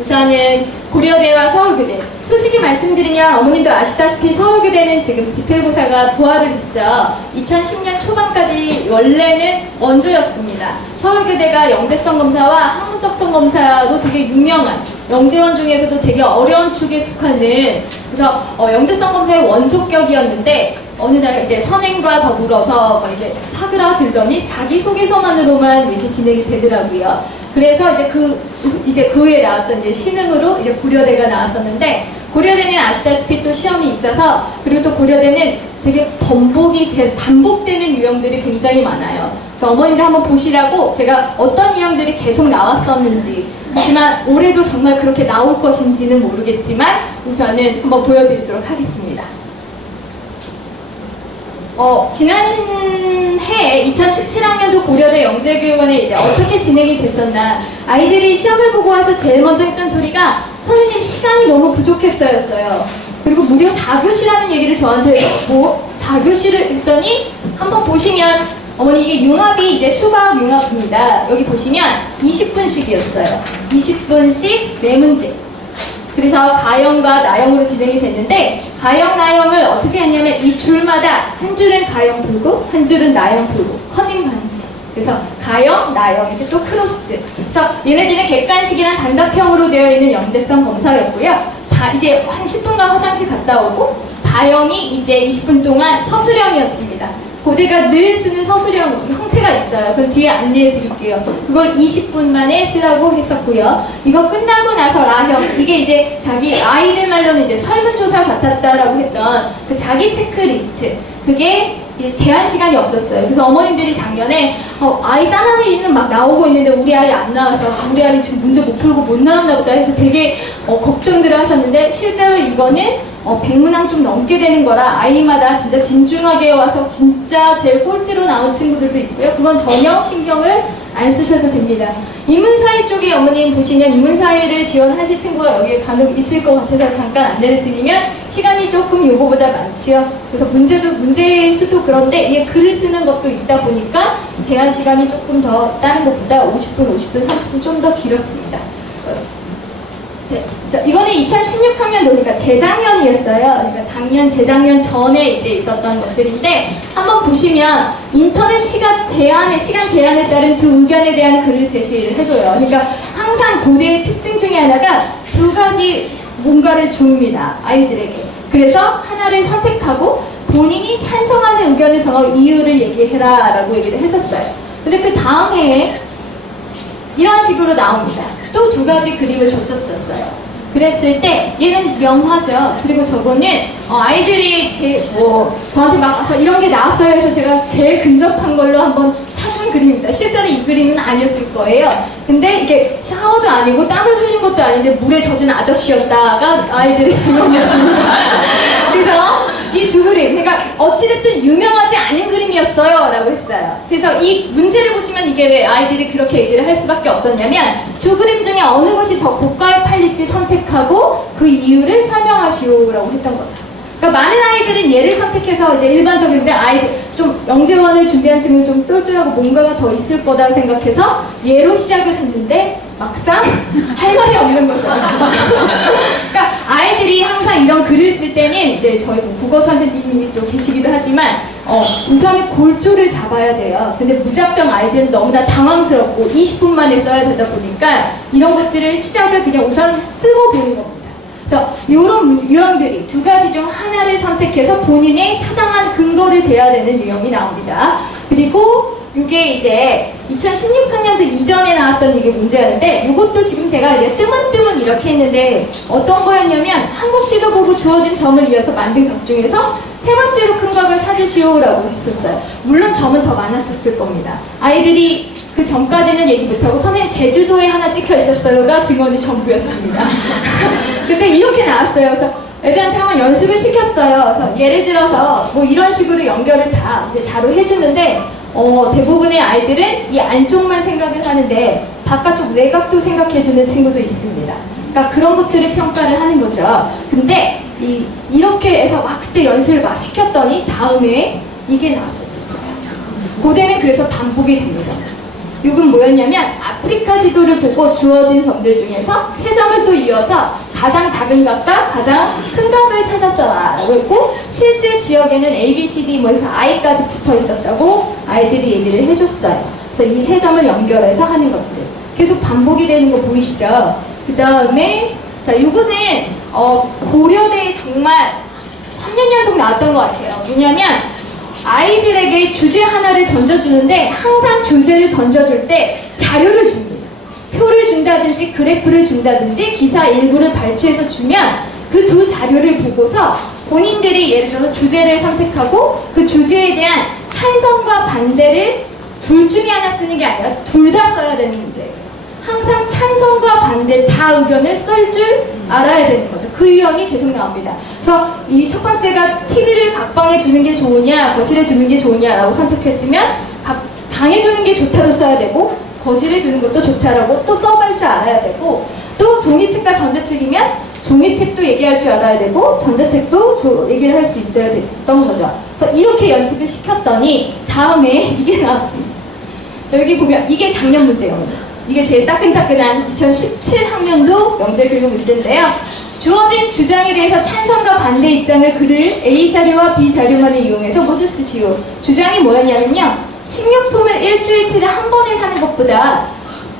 우선은 고려대와 서울교대. 솔직히 말씀드리면 어머님도 아시다시피 서울교대는 지금 집필고사가 부활을 했죠. 2010년 초반까지 원래는 원조였습니다. 서울교대가 영재성 검사와 학문적성 검사도 되게 유명한 영재원 중에서도 되게 어려운 축에 속하는 그래서 영재성 검사의 원조격이었는데 어느 날 이제 선행과 더불어서 이렇게 사그라들더니 자기소개서만으로만 이렇게 진행이 되더라고요. 그래서 이제 그 후에 나왔던 이제 신흥으로 이제 고려대가 나왔었는데 고려대는 아시다시피 또 시험이 있어서 그리고 또 고려대는 되게 반복되는 유형들이 굉장히 많아요. 그래서 어머님들 한번 보시라고 제가 어떤 유형들이 계속 나왔었는지 하지만 올해도 정말 그렇게 나올 것인지는 모르겠지만 우선은 한번 보여드리도록 하겠습니다. 지난해 2017학년도 고려대 영재교육원에 이제 어떻게 진행이 됐었나 아이들이 시험을 보고 와서 제일 먼저 했던 소리가 선생님 시간이 너무 부족했어요. 그리고 무려 4교시라는 얘기를 저한테 4교시를 했더니 한번 보시면 어머니 이게 융합이 이제 수학 융합입니다. 여기 보시면 20분씩이었어요. 20분씩 4문제. 그래서 가형과 나형으로 진행이 됐는데 가형, 나형을 어떻게 했냐면 이 줄마다 한 줄은 가형 풀고 한 줄은 나형 풀고 커닝 반지. 그래서 가형, 나형 이렇게 또 크로스. 그래서 얘네들은 객관식이랑 단답형으로 되어 있는 영재성 검사였고요. 다 이제 한 10분간 화장실 갔다 오고 다형이 이제 20분 동안 서술형이었습니다. 고대가 늘 쓰는 서술형 형태가 있어요. 그럼 뒤에 안내해 드릴게요. 그걸 20분 만에 쓰라고 했었고요. 이거 끝나고 나서 라형, 이게 이제 자기 아이들 말로는 이제 설문조사 같았다라고 했던 그 자기 체크리스트. 그게 제한 시간이 없었어요. 그래서 어머님들이 작년에 아이 다른 아이는 막 나오고 있는데 우리 아이 안 나와서 우리 아이 지금 문제 못 풀고 못 나왔나 보다 해서 되게 걱정들을 하셨는데 실제로 이거는 100문항 좀 넘게 되는 거라 아이마다 진짜 진중하게 와서 진짜 제일 꼴찌로 나온 친구들도 있고요. 그건 전혀 신경을 안 쓰셔도 됩니다. 인문사회 쪽에 어머님 보시면 인문사회를 지원하실 친구가 여기에 간혹 있을 것 같아서 잠깐 안내를 드리면 시간이 조금 요거보다 많지요. 그래서 문제 수도 그런데 이게 글을 쓰는 것도 있다 보니까 제한 시간이 조금 더 다른 것보다 50분, 30분 좀 더 길었습니다. 네, 이거는 2016학년도니까 재작년이었어요. 그러니까 작년, 재작년 전에 이제 있었던 것들인데 한번 보시면 인터넷 시간 제한에 따른 두 의견에 대한 글을 제시를 해줘요. 그러니까 항상 고대의 특징 중에 하나가 두 가지 뭔가를 줍니다. 아이들에게. 그래서 하나를 선택하고 본인이 찬성하는 의견을 정하고 이유를 얘기해라 라고 얘기를 했었어요. 근데 그 다음 해에 이런 식으로 나옵니다. 또 두 가지 그림을 줬었어요. 그랬을 때 얘는 명화죠. 그리고 저거는 아이들이 저한테 막 와서 이런 게 나왔어요 해서 제가 제일 근접한 걸로 한번 찾은 그림입니다. 실제로 이 그림은 아니었을 거예요. 근데 이게 샤워도 아니고 땀을 흘린 것도 아닌데 물에 젖은 아저씨였다가 아이들의 증언이었습니다. 그래서 이 두 그림, 그러니까 어찌됐든 유명하지 않은 그림이었어요 라고 했어요. 그래서 이 문제를 보시면 이게 왜 아이들이 그렇게 얘기를 할 수밖에 없었냐면 두 그림 중에 어느 것이 더 고가에 팔릴지 선택했지 선택하고 그 이유를 설명하시오라고 했던 거죠. 그러니까 많은 아이들은 얘를 선택해서 이제 일반적인데 아이들 좀 영재원을 준비한 친구는 좀 똘똘하고 뭔가가 더 있을 거다 생각해서 얘로 시작을 했는데 막상 할 말이 없는 거죠. 그러니까 아이들이 항상 이런 글을 쓸 때는 이제 저희 국어 선생님이 또 계시기도 하지만 우선은 골조를 잡아야 돼요. 근데 무작정 아이들은 너무나 당황스럽고 20분 만에 써야 되다 보니까 이런 것들을 시작을 그냥 우선 쓰고 보는 겁니다. 그래서 이런 유형들이 두 가지 중 하나를 선택해서 본인의 타당한 근거를 대야 되는 유형이 나옵니다. 그리고 이게 이제 2016학년도 이전에 나왔던 이게 문제였는데 이것도 지금 제가 이제 뜨문뜨문 이렇게 했는데 어떤 거였냐면 한국 지도 보고 주어진 점을 이어서 만든 각 중에서 세 번째로 큰 각을 찾으시오라고 했었어요. 물론 점은 더 많았었을 겁니다. 아이들이 그 전까지는 얘기 못하고 선생님 제주도에 하나 찍혀 있었어요가 증언이 전부였습니다. 근데 이렇게 나왔어요. 그래서 애들한테 한번 연습을 시켰어요. 그래서 예를 들어서 뭐 이런 식으로 연결을 다 이제 자로 해주는데 대부분의 아이들은 이 안쪽만 생각을 하는데 바깥쪽 외곽도 생각해주는 친구도 있습니다. 그러니까 그런 것들을 평가를 하는 거죠. 근데 이렇게 해서 막 그때 연습을 막 시켰더니 다음에 이게 나왔었어요. 고대는 그래서 반복이 됩니다. 이건 뭐였냐면 아프리카 지도를 보고 주어진 점들 중에서 세 점을 또 이어서 가장 작은 값과 가장 큰 값을 찾았어라 라고 했고 실제 지역에는 A, B, C, D 뭐 I까지 붙어 있었다고 아이들이 얘기를 해줬어요. 그래서 이 세 점을 연결해서 하는 것들 계속 반복이 되는 거 보이시죠? 그 다음에 자 이거는 고려대에 정말 3년 연속 나왔던 것 같아요. 뭐냐면 아이들에게 주제 하나를 던져주는데 항상 주제를 던져줄 때 자료를 줍니다. 표를 준다든지 그래프를 준다든지 기사 일부를 발췌해서 주면 그 두 자료를 보고서 본인들이 예를 들어서 주제를 선택하고 그 주제에 대한 찬성과 반대를 둘 중에 하나 쓰는 게 아니라 둘 다 써야 되는 문제예요. 항상 찬성과 반대 다 의견을 쓸 줄 알아야 되는 거죠. 그 유형이 계속 나옵니다. 그래서 이 첫 번째가 TV를 각 방에 두는 게 좋으냐 거실에 두는 게 좋으냐라고 선택했으면 각 방에 두는 게 좋다도 써야 되고 거실에 두는 것도 좋다라고 또 써갈 줄 알아야 되고 또 종이책과 전자책이면 종이책도 얘기할 줄 알아야 되고 전자책도 얘기를 할 수 있어야 됐던 거죠. 그래서 이렇게 연습을 시켰더니 다음에 이게 나왔습니다. 여기 보면 이게 작년 문제예요. 이게 제일 따끈따끈한 2017학년도 영재교육 문제인데요. 주어진 주장에 대해서 찬성과 반대 입장을 글을 A 자료와 B 자료만을 이용해서 모두 쓰시오. 주장이 뭐였냐면요. 식료품을 일주일치를 한 번에 사는 것보다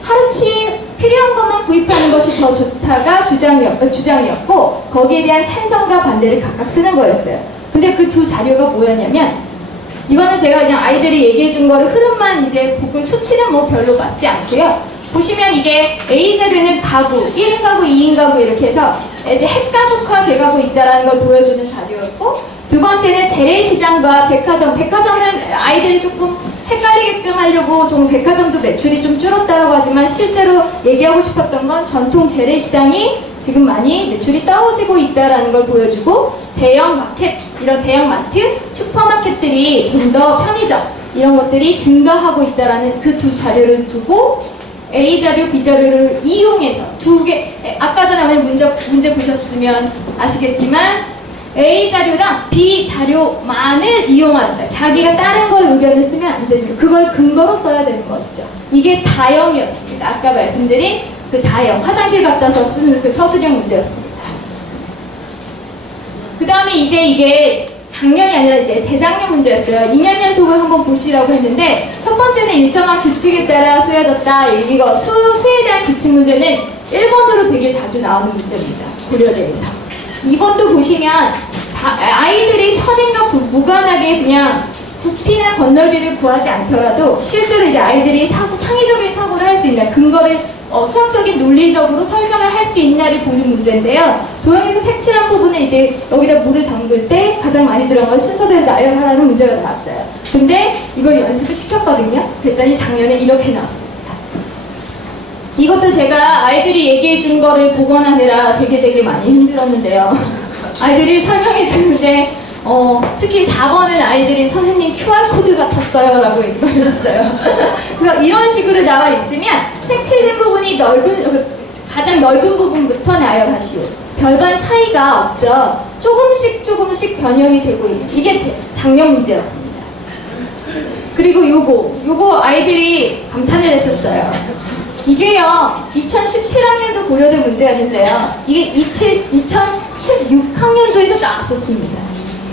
하루치 필요한 것만 구입하는 것이 더 좋다가 주장이었고 거기에 대한 찬성과 반대를 각각 쓰는 거였어요. 근데 그 두 자료가 뭐였냐면 이거는 제가 그냥 아이들이 얘기해 준 거를 흐름만 이제 보고 수치는 뭐 별로 맞지 않고요. 보시면 이게 A 자료는 가구, 1인 가구, 2인 가구 이렇게 해서 이제 핵가족화 돼가고 있다는 걸 보여주는 자료였고 두 번째는 재래시장과 백화점. 백화점은 아이들이 조금 헷갈리게끔 하려고 좀 백화점도 매출이 좀 줄었다고 하지만 실제로 얘기하고 싶었던 건 전통 재래시장이 지금 많이 매출이 떨어지고 있다는 걸 보여주고 대형 마켓, 이런 대형 마트, 슈퍼마켓들이 좀 더 편의점 이런 것들이 증가하고 있다는 그 두 자료를 두고 A 자료, B 자료를 이용해서 두 개, 아까 전에 문제 보셨으면 아시겠지만 A 자료랑 B 자료만을 이용한다. 자기가 다른 걸 의견을 쓰면 안 되죠. 그걸 근거로 써야 되는 거죠. 이게 다형이었습니다. 아까 말씀드린 그 다형, 화장실 갔다서 쓰는 그 서술형 문제였습니다. 그 다음에 이제 이게 작년이 아니라 이제 재작년 문제였어요. 2년 연속을 한번 보시라고 했는데 첫 번째는 일정한 규칙에 따라 쓰여졌다. 이거 수에 대한 규칙 문제는 1번으로 되게 자주 나오는 문제입니다. 고려대에서. 2번도 보시면 아이들이 선행과 무관하게 그냥 부피나 건널비를 구하지 않더라도 실제로 이제 아이들이 창의적인 사고를 할 수 있는 근거를 수학적인 논리적으로 설명을 할 수 있나를 보는 문제인데요. 도형에서 색칠한 부분에 이제 여기다 물을 담글 때 가장 많이 들어간 걸 순서대로 나열하라는 문제가 나왔어요. 근데 이걸 연습을 시켰거든요. 그랬더니 작년에 이렇게 나왔습니다. 이것도 제가 아이들이 얘기해 준 거를 복원하느라 되게 많이 힘들었는데요. 아이들이 설명해 주는데 특히 4번은 아이들이 선생님 QR코드 같았어요 라고 얘기를 해줬어요. 그래서 이런 식으로 나와 있으면 색칠된 부분이 넓은 가장 넓은 부분부터 나열하시오. 별반 차이가 없죠. 조금씩 변형이 되고 있는 이게 작년 문제였습니다. 그리고 요거 아이들이 감탄을 했었어요. 이게요 2017학년도 고려된 문제였는데요. 이게 2016학년도에도 나왔었습니다.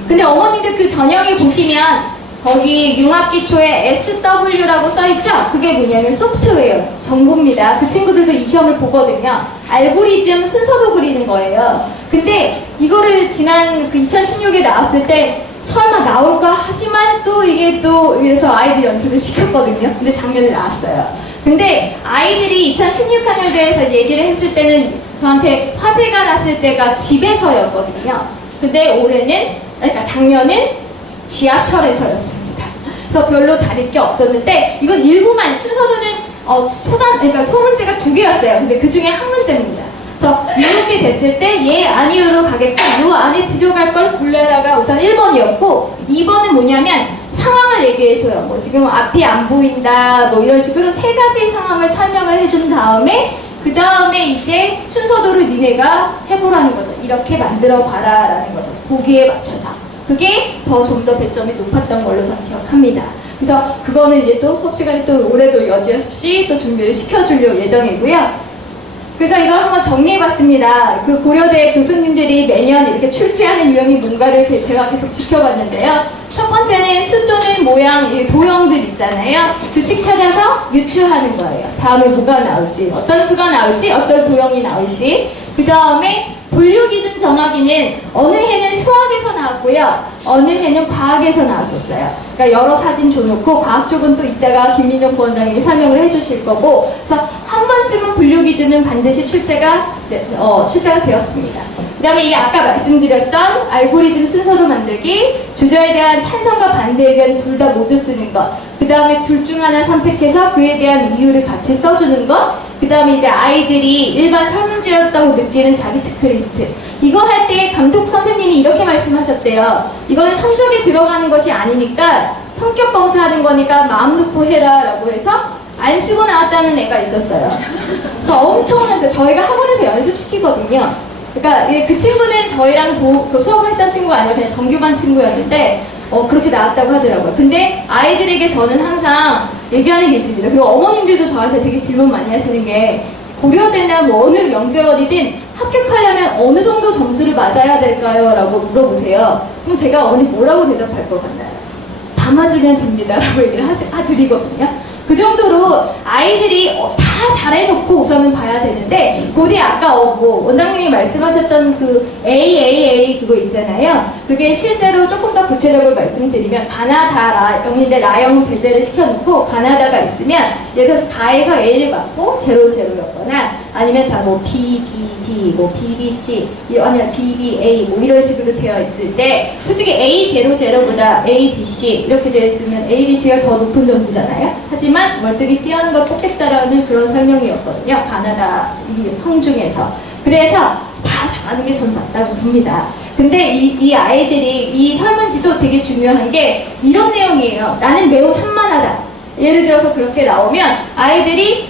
근데 어머님들 그 전형에 보시면 거기 융합기초에 SW라고 써있죠? 그게 뭐냐면 소프트웨어, 정보입니다. 그 친구들도 이 시험을 보거든요. 알고리즘 순서도 그리는 거예요. 근데 이거를 지난 그 2016에 나왔을 때 설마 나올까 하지만 또 이게 또 그래서 아이들 연습을 시켰거든요. 근데 작년에 나왔어요. 근데 아이들이 2016학년도에서 얘기를 했을 때는 저한테 화제가 났을 때가 집에서였거든요. 근데 그러니까 작년은 지하철에서였습니다. 그래서 별로 다를 게 없었는데 이건 일부만 순서도는 그러니까 소문제가 2개였어요. 근데 그 중에 한 문제입니다. 그래서 이렇게 됐을 때 예, 아니요로 가겠다. 요 안에 들어갈 걸 골라라가 우선 1번이었고 2번은 뭐냐면 상황을 얘기해줘요. 뭐 지금 앞이 안 보인다 뭐 이런 식으로 3가지 상황을 설명을 해준 다음에 그 다음에 이제 순서도를 니네가 해보라는 거죠. 이렇게 만들어 봐라 라는 거죠. 거기에 맞춰서. 그게 좀 더 배점이 높았던 걸로 저는 기억합니다. 그래서 그거는 이제 또 수업 시간에 또 올해도 여지없이 또 준비를 시켜주려 예정이고요. 그래서 이거 한번 정리해봤습니다. 그 고려대 교수님들이 매년 이렇게 출제하는 유형이 뭔가를 제가 계속 지켜봤는데요. 첫 번째는 수 또는 모양, 도형들 있잖아요. 규칙 찾아서 유추하는 거예요. 다음에 뭐가 나올지, 어떤 수가 나올지, 어떤 도형이 나올지. 그 다음에 분류 기준 정하기는 어느 해는 수학에서 나왔고요. 어느 해는 과학에서 나왔었어요. 그러니까 여러 사진 줘놓고 과학 쪽은 또 이따가 김민정 부원장님이 설명을 해주실 거고 그래서 한 번쯤은 분류 기준은 반드시 출제가 되었습니다. 그 다음에 이 아까 말씀드렸던 알고리즘 순서도 만들기, 주저에 대한 찬성과 반대 의견 둘 다 모두 쓰는 것, 그 다음에 둘 중 하나 선택해서 그에 대한 이유를 같이 써주는 것, 그 다음에 이제 아이들이 일반 설문지였다고 느끼는 자기 체크리스트. 이거 할 때 감독 선생님이 이렇게 말씀하셨대요. 이거는 성적에 들어가는 것이 아니니까 성격 검사하는 거니까 마음 놓고 해라 라고 해서 안 쓰고 나왔다는 애가 있었어요. 그래서 엄청났어요. 저희가 학원에서 연습시키거든요. 그러니까 그 친구는 저희랑 그 수업을 했던 친구가 아니라 그냥 정규반 친구였는데 그렇게 나왔다고 하더라고요. 근데 아이들에게 저는 항상 얘기하는 게 있습니다. 그리고 어머님들도 저한테 되게 질문 많이 하시는 게 고려대나 뭐 어느 명제원이든 합격하려면 어느 정도 점수를 맞아야 될까요? 라고 물어보세요. 그럼 제가 어머니 뭐라고 대답할 것 같나요? 다 맞으면 됩니다 라고 얘기를 드리거든요. 그 정도로 아이들이 다 잘해놓고 우선은 봐야 되는데 그뒤 아까 뭐 원장님이 말씀하셨던 그 AAA 그거 있잖아요. 그게 실제로 조금 더 구체적으로 말씀드리면 가나다 라영인데 라영은 배제를 시켜놓고 가나다가 있으면 예를 들어서 가에서 A를 맞고 00였거나 아니면 다 뭐 B, B, B, 뭐 BBC 아니면 BBA 뭐 이런 식으로 되어 있을 때 솔직히 A00보다 A, B, C 이렇게 되어 있으면 A, B, C가 더 높은 점수잖아요. 하지만 월등히 뛰어난 걸 뽑겠다라는 그런 설명이었거든요. 가나다 이 형 중에서. 그래서 다 잘하는 게 전 맞다고 봅니다. 근데 이 아이들이 이 설문지도 되게 중요한 게 이런 내용이에요. 나는 매우 산만하다. 예를 들어서 그렇게 나오면 아이들이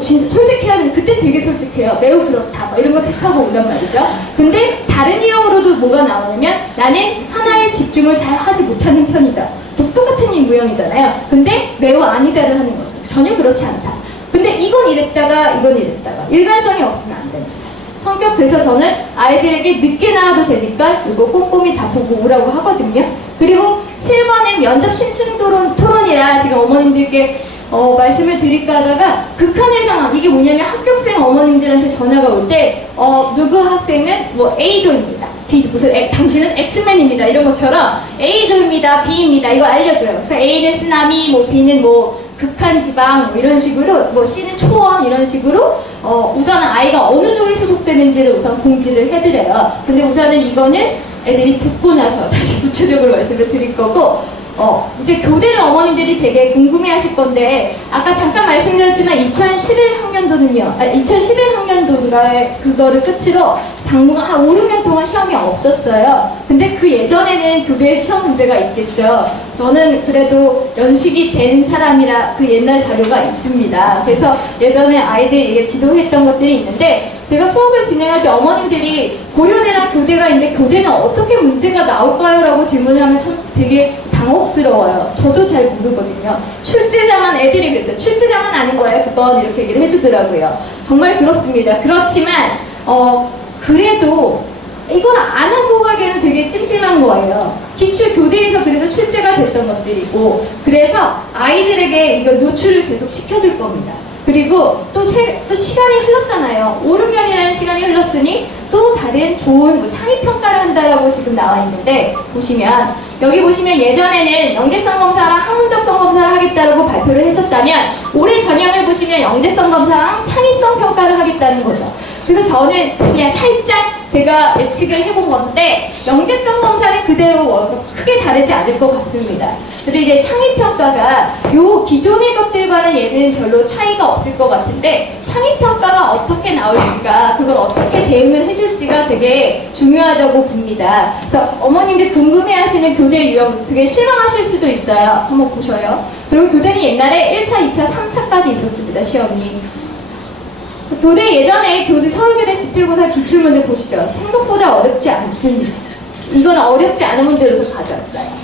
진짜 솔직해야 되는 그땐 되게 솔직해요. 매우 그렇다 뭐 이런 거 체크하고 온단 말이죠. 근데 다른 유형으로도 뭐가 나오냐면 나는 하나에 집중을 잘 하지 못하는 편이다. 똑같은 유형이잖아요. 근데 매우 아니다를 하는 거죠. 전혀 그렇지 않다. 근데 이건 이랬다가 일관성이 없으면 안 됩니다. 성격. 그래서 저는 아이들에게 늦게 나와도 되니까 이거 꼼꼼히 다 보고 오라고 하거든요. 그리고 7번에 면접 신청 토론이라 지금 어머님들께 말씀을 드릴까 하다가 극한의 상황, 이게 뭐냐면 합격생 어머님들한테 전화가 올 때 누구 학생은 뭐 A조입니다. B, 무슨 당신은 X맨입니다. 이런 것처럼 A조입니다. B입니다. 이거 알려줘요. 그래서 A는 쓰나미, 뭐 B는 뭐 극한 지방 뭐 이런 식으로 뭐 C는 초원 이런 식으로 우선 아이가 어느 조에 소속되는지를 우선 공지를 해드려요. 근데 우선은 이거는 애들이 붙고 나서 다시 구체적으로 말씀을 드릴 거고 이제 교대를 어머님들이 되게 궁금해 하실 건데 아까 잠깐 말씀드렸지만 2011학년도는요 2011학년도인가에 그거를 끝으로 당분간 한 5, 6년 동안 시험이 없었어요. 근데 그 예전에는 교대 시험 문제가 있겠죠. 저는 그래도 연식이 된 사람이라 그 옛날 자료가 있습니다. 그래서 예전에 아이들에게 지도했던 것들이 있는데 제가 수업을 진행할 때 어머님들이 고려대랑 교대가 있는데 교대는 어떻게 문제가 나올까요? 라고 질문을 하면 참 되게 당혹스러워요. 저도 잘 모르거든요. 출제자만 애들이 그랬어요. 출제자만 아는 거예요. 그건 이렇게 얘기를 해주더라고요. 정말 그렇습니다. 그렇지만 그래도 이걸 안 하고 가기에는 되게 찜찜한 거예요. 기출 교대에서 그래도 출제가 됐던 것들이고 그래서 아이들에게 이거 노출을 계속 시켜줄 겁니다. 그리고 또 시간이 흘렀잖아요. 5, 6년이라는 시간이 흘렀으니 또 다른 좋은 창의평가를 한다라고 지금 나와 있는데 보시면 여기 보시면 예전에는 영재성 검사랑 학문적성 검사를 하겠다라고 발표를 했었다면 올해 전형을 보시면 영재성 검사랑 창의성 평가를 하겠다는 거죠. 그래서 저는 그냥 살짝 제가 예측을 해본 건데 영재성 검사는 그대로 크게 다르지 않을 것 같습니다. 근데 이제 창의평가가 요 기존의 것들과는 얘는 별로 차이가 없을 것 같은데 창의평가가 어떻게 나올지가 그걸 어떻게 대응을 해줄지가 되게 중요하다고 봅니다. 그래서 어머님들 궁금해하시는 교대 유형 되게 실망하실 수도 있어요. 한번 보셔요. 그리고 교대는 옛날에 1차, 2차, 3차까지 있었습니다. 시험이. 교대 예전에 서울교대 지필고사 기출문제 보시죠. 생각보다 어렵지 않습니다. 이건 어렵지 않은 문제로 가져왔어요.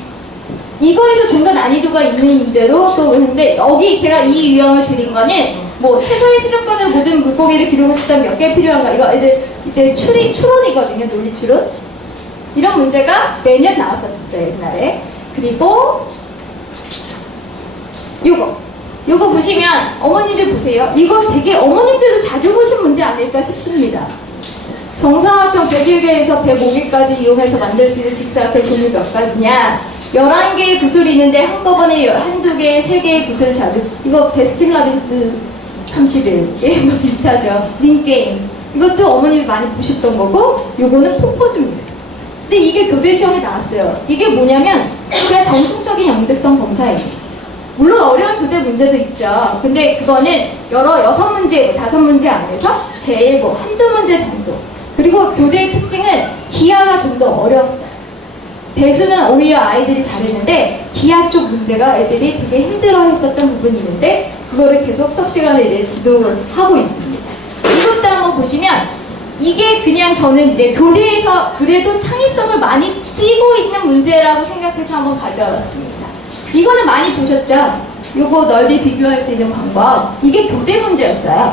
이거에서 좀 더 난이도가 있는 문제로 또 오는데 여기 제가 이 유형을 드린 거는 뭐 최소의 수족관으로 모든 물고기를 기르고 싶다면 몇 개 필요한가 이거 이제 추론이거든요. 논리 추론. 이런 문제가 매년 나왔었어요. 옛날에. 그리고 요거 보시면 어머님들 보세요. 이거 되게 어머님들도 자주 보신 문제 아닐까 싶습니다. 정사각형 101개에서 105개까지 이용해서 만들 수 있는 직사각형 종류 몇 가지냐? 11개의 구슬이 있는데 한꺼번에 한두 개, 3개의 구슬을 잡을 수 이거 베스킨라빈스 31 게임과 비슷하죠. 링게임. 이것도 어머님이 많이 보셨던 거고 요거는 포포즈입니다. 근데 이게 교대 시험에 나왔어요. 이게 뭐냐면 그냥 전통적인 영재성 검사예요. 물론 어려운 교대 문제도 있죠. 근데 그거는 6문제, 5문제 안에서 제일 한두 문제 정도. 그리고 교대의 특징은 기하가 좀 더 어려웠어요. 대수는 오히려 아이들이 잘했는데 기하 쪽 문제가 애들이 되게 힘들어 했었던 부분이 있는데 그거를 계속 수업 시간에 이제 지도를 하고 있습니다. 이것도 한번 보시면 이게 그냥 저는 이제 교대에서 그래도 창의성을 많이 띄고 있는 문제라고 생각해서 한번 가져왔습니다. 이거는 많이 보셨죠? 요거 넓이 비교할 수 있는 방법. 이게 교대 문제였어요.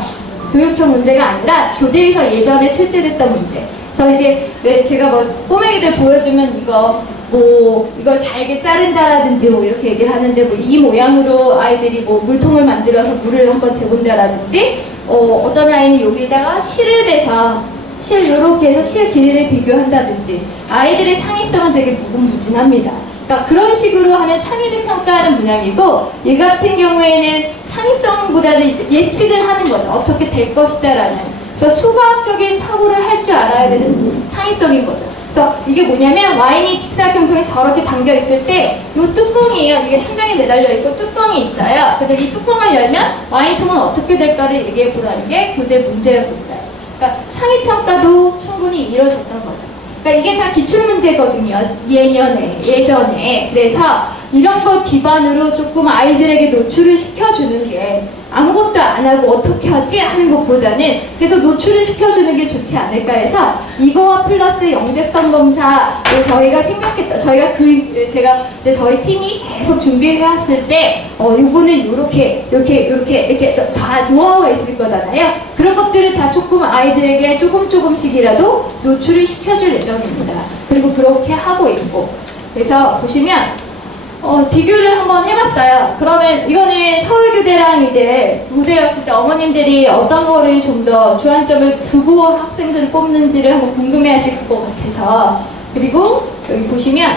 교육청 문제가 아니라 교대에서 예전에 출제됐던 문제. 그래서 이제 제가 꼬맹이들 보여주면 이걸 잘게 자른다라든지 이렇게 얘기를 하는데 이 모양으로 아이들이 물통을 만들어서 물을 한번 재본다라든지 어떤 아이는 여기다가 실을 대서 이렇게 해서 실 길이를 비교한다든지 아이들의 창의성은 되게 무궁무진합니다. 그러니까 그런 식으로 하는 창의를 평가하는 문항이고 얘 같은 경우에는 창의성보다는 이제 예측을 하는 거죠. 어떻게 될 것이다라는. 그래서 수과학적인 사고를 할 줄 알아야 되는 창의성인 거죠. 그래서 이게 뭐냐면 와인이 직사각형통에 저렇게 담겨 있을 때 이 뚜껑이에요. 이게 천장에 매달려 있고 뚜껑이 있어요. 그래서 이 뚜껑을 열면 와인통은 어떻게 될까를 얘기해 보라는 게 교대 문제였었어요. 그러니까 창의평가도 충분히 이루어졌던 거죠. 그러니까 이게 다 기출문제거든요. 예전에. 그래서 이런 걸 기반으로 조금 아이들에게 노출을 시켜주는 게 아무것도 안 하고 어떻게 하지? 하는 것보다는 계속 노출을 시켜주는 게 좋지 않을까 해서 이거와 플러스 영재성 검사 저희가 제가 이제 저희 팀이 계속 준비해왔을 때 요거는 이렇게 다 노하우가 있을 거잖아요. 그런 것들을 다 조금 아이들에게 조금씩이라도 노출을 시켜줄 예정입니다. 그리고 그렇게 하고 있고 그래서 보시면 비교를 한번 해봤어요. 그러면 이거는 서울교대랑 이제 교대였을 때 어머님들이 어떤 거를 좀 더 주안점을 두고 학생들을 뽑는지를 한번 궁금해하실 것 같아서 그리고 여기 보시면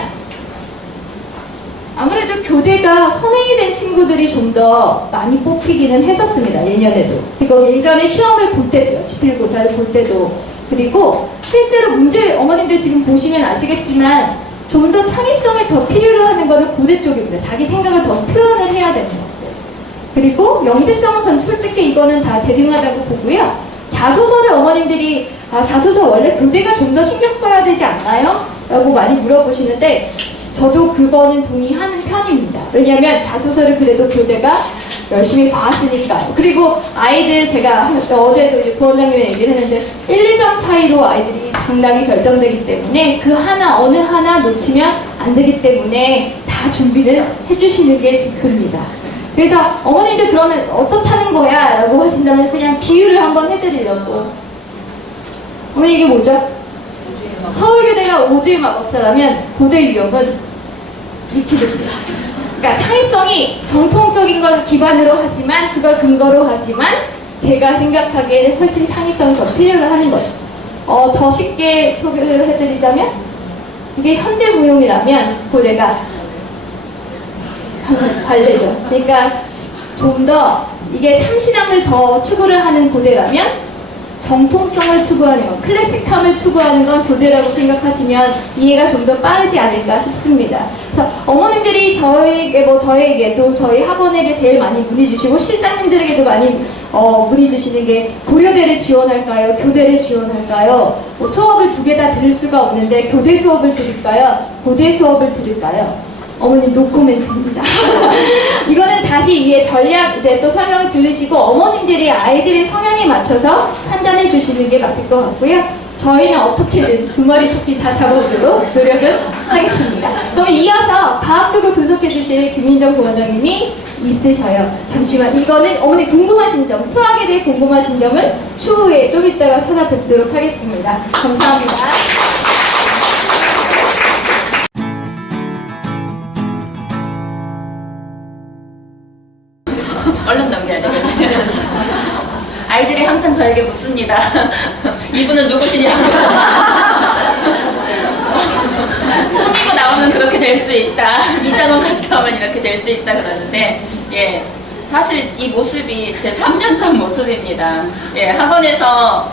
아무래도 교대가 선행이 된 친구들이 좀 더 많이 뽑히기는 했었습니다. 예년에도. 그리고 예전에 시험을 볼 때도요. 지필고사를 볼 때도. 그리고 실제로 문제 어머님들 지금 보시면 아시겠지만 좀 더 창의성을 더 필요로 하는 거는 고대 쪽입니다. 자기 생각을 더 표현을 해야 되는 것들. 그리고 영재성은 전 솔직히 이거는 다 대등하다고 보고요. 자소서를 어머님들이 자소서 원래 교대가 좀 더 신경 써야 되지 않나요? 라고 많이 물어보시는데 저도 그거는 동의하는 편입니다. 왜냐하면 자소서를 그래도 교대가 열심히 봐왔으니까요. 그리고 아이들 제가 어제도 이제 부원장님이 얘기를 했는데 1, 2점 차이로 아이들이 당락이 결정되기 때문에 그 하나 어느 하나 놓치면 안 되기 때문에 다 준비를 해주시는 게 좋습니다. 그래서 어머님들 그러면 어떻다는 거야? 라고 하신다면 그냥 비유를 한번 해드리려고. 어머니 이게 뭐죠? 서울교대가 오즈의 마법사라면 고대 유형은 이렇게 됩니다. 그러니까 창의성이 정통적인 걸 기반으로 하지만 그걸 근거로 하지만 제가 생각하기에는 훨씬 창의성이 더 필요를 하는 거죠. 더 쉽게 소개를 해드리자면 이게 현대무용이라면 고대가 발레죠. 그러니까 좀 더 이게 참신함을 더 추구를 하는 고대라면 정통성을 추구하는 건, 클래식함을 추구하는 건 교대라고 생각하시면 이해가 좀 더 빠르지 않을까 싶습니다. 그래서 어머님들이 저에게, 저에게 또 저희 학원에게 제일 많이 문의 주시고 실장님들에게도 많이 문의 주시는 게 고려대를 지원할까요? 교대를 지원할까요? 수업을 두 개 다 들을 수가 없는데 교대 수업을 들을까요? 고대 수업을 들을까요? 어머님 노코멘트입니다. 이거는 다시 이해 전략 이제 또 설명을 들으시고 어머님들이 아이들의 성향에 맞춰서 판단해 주시는 게 맞을 것 같고요. 저희는 어떻게든 두 마리 토끼 다 잡아보도록 노력을 하겠습니다. 그럼 이어서 과학 쪽을 분석해 주실 김민정 부원장님이 있으셔요. 잠시만 이거는 어머니 궁금하신 점, 수학에 대해 궁금하신 점은 추후에 좀 이따가 찾아뵙도록 하겠습니다. 감사합니다. 얼른 넘겨야 되겠네요. 아이들이 항상 저에게 묻습니다. 이분은 누구시냐고. 꾸미고 나오면 그렇게 될 수 있다. 이장원 같은 나오면 이렇게 될 수 있다 그러는데, 예. 사실 이 모습이 제 3년 전 모습입니다. 예, 학원에서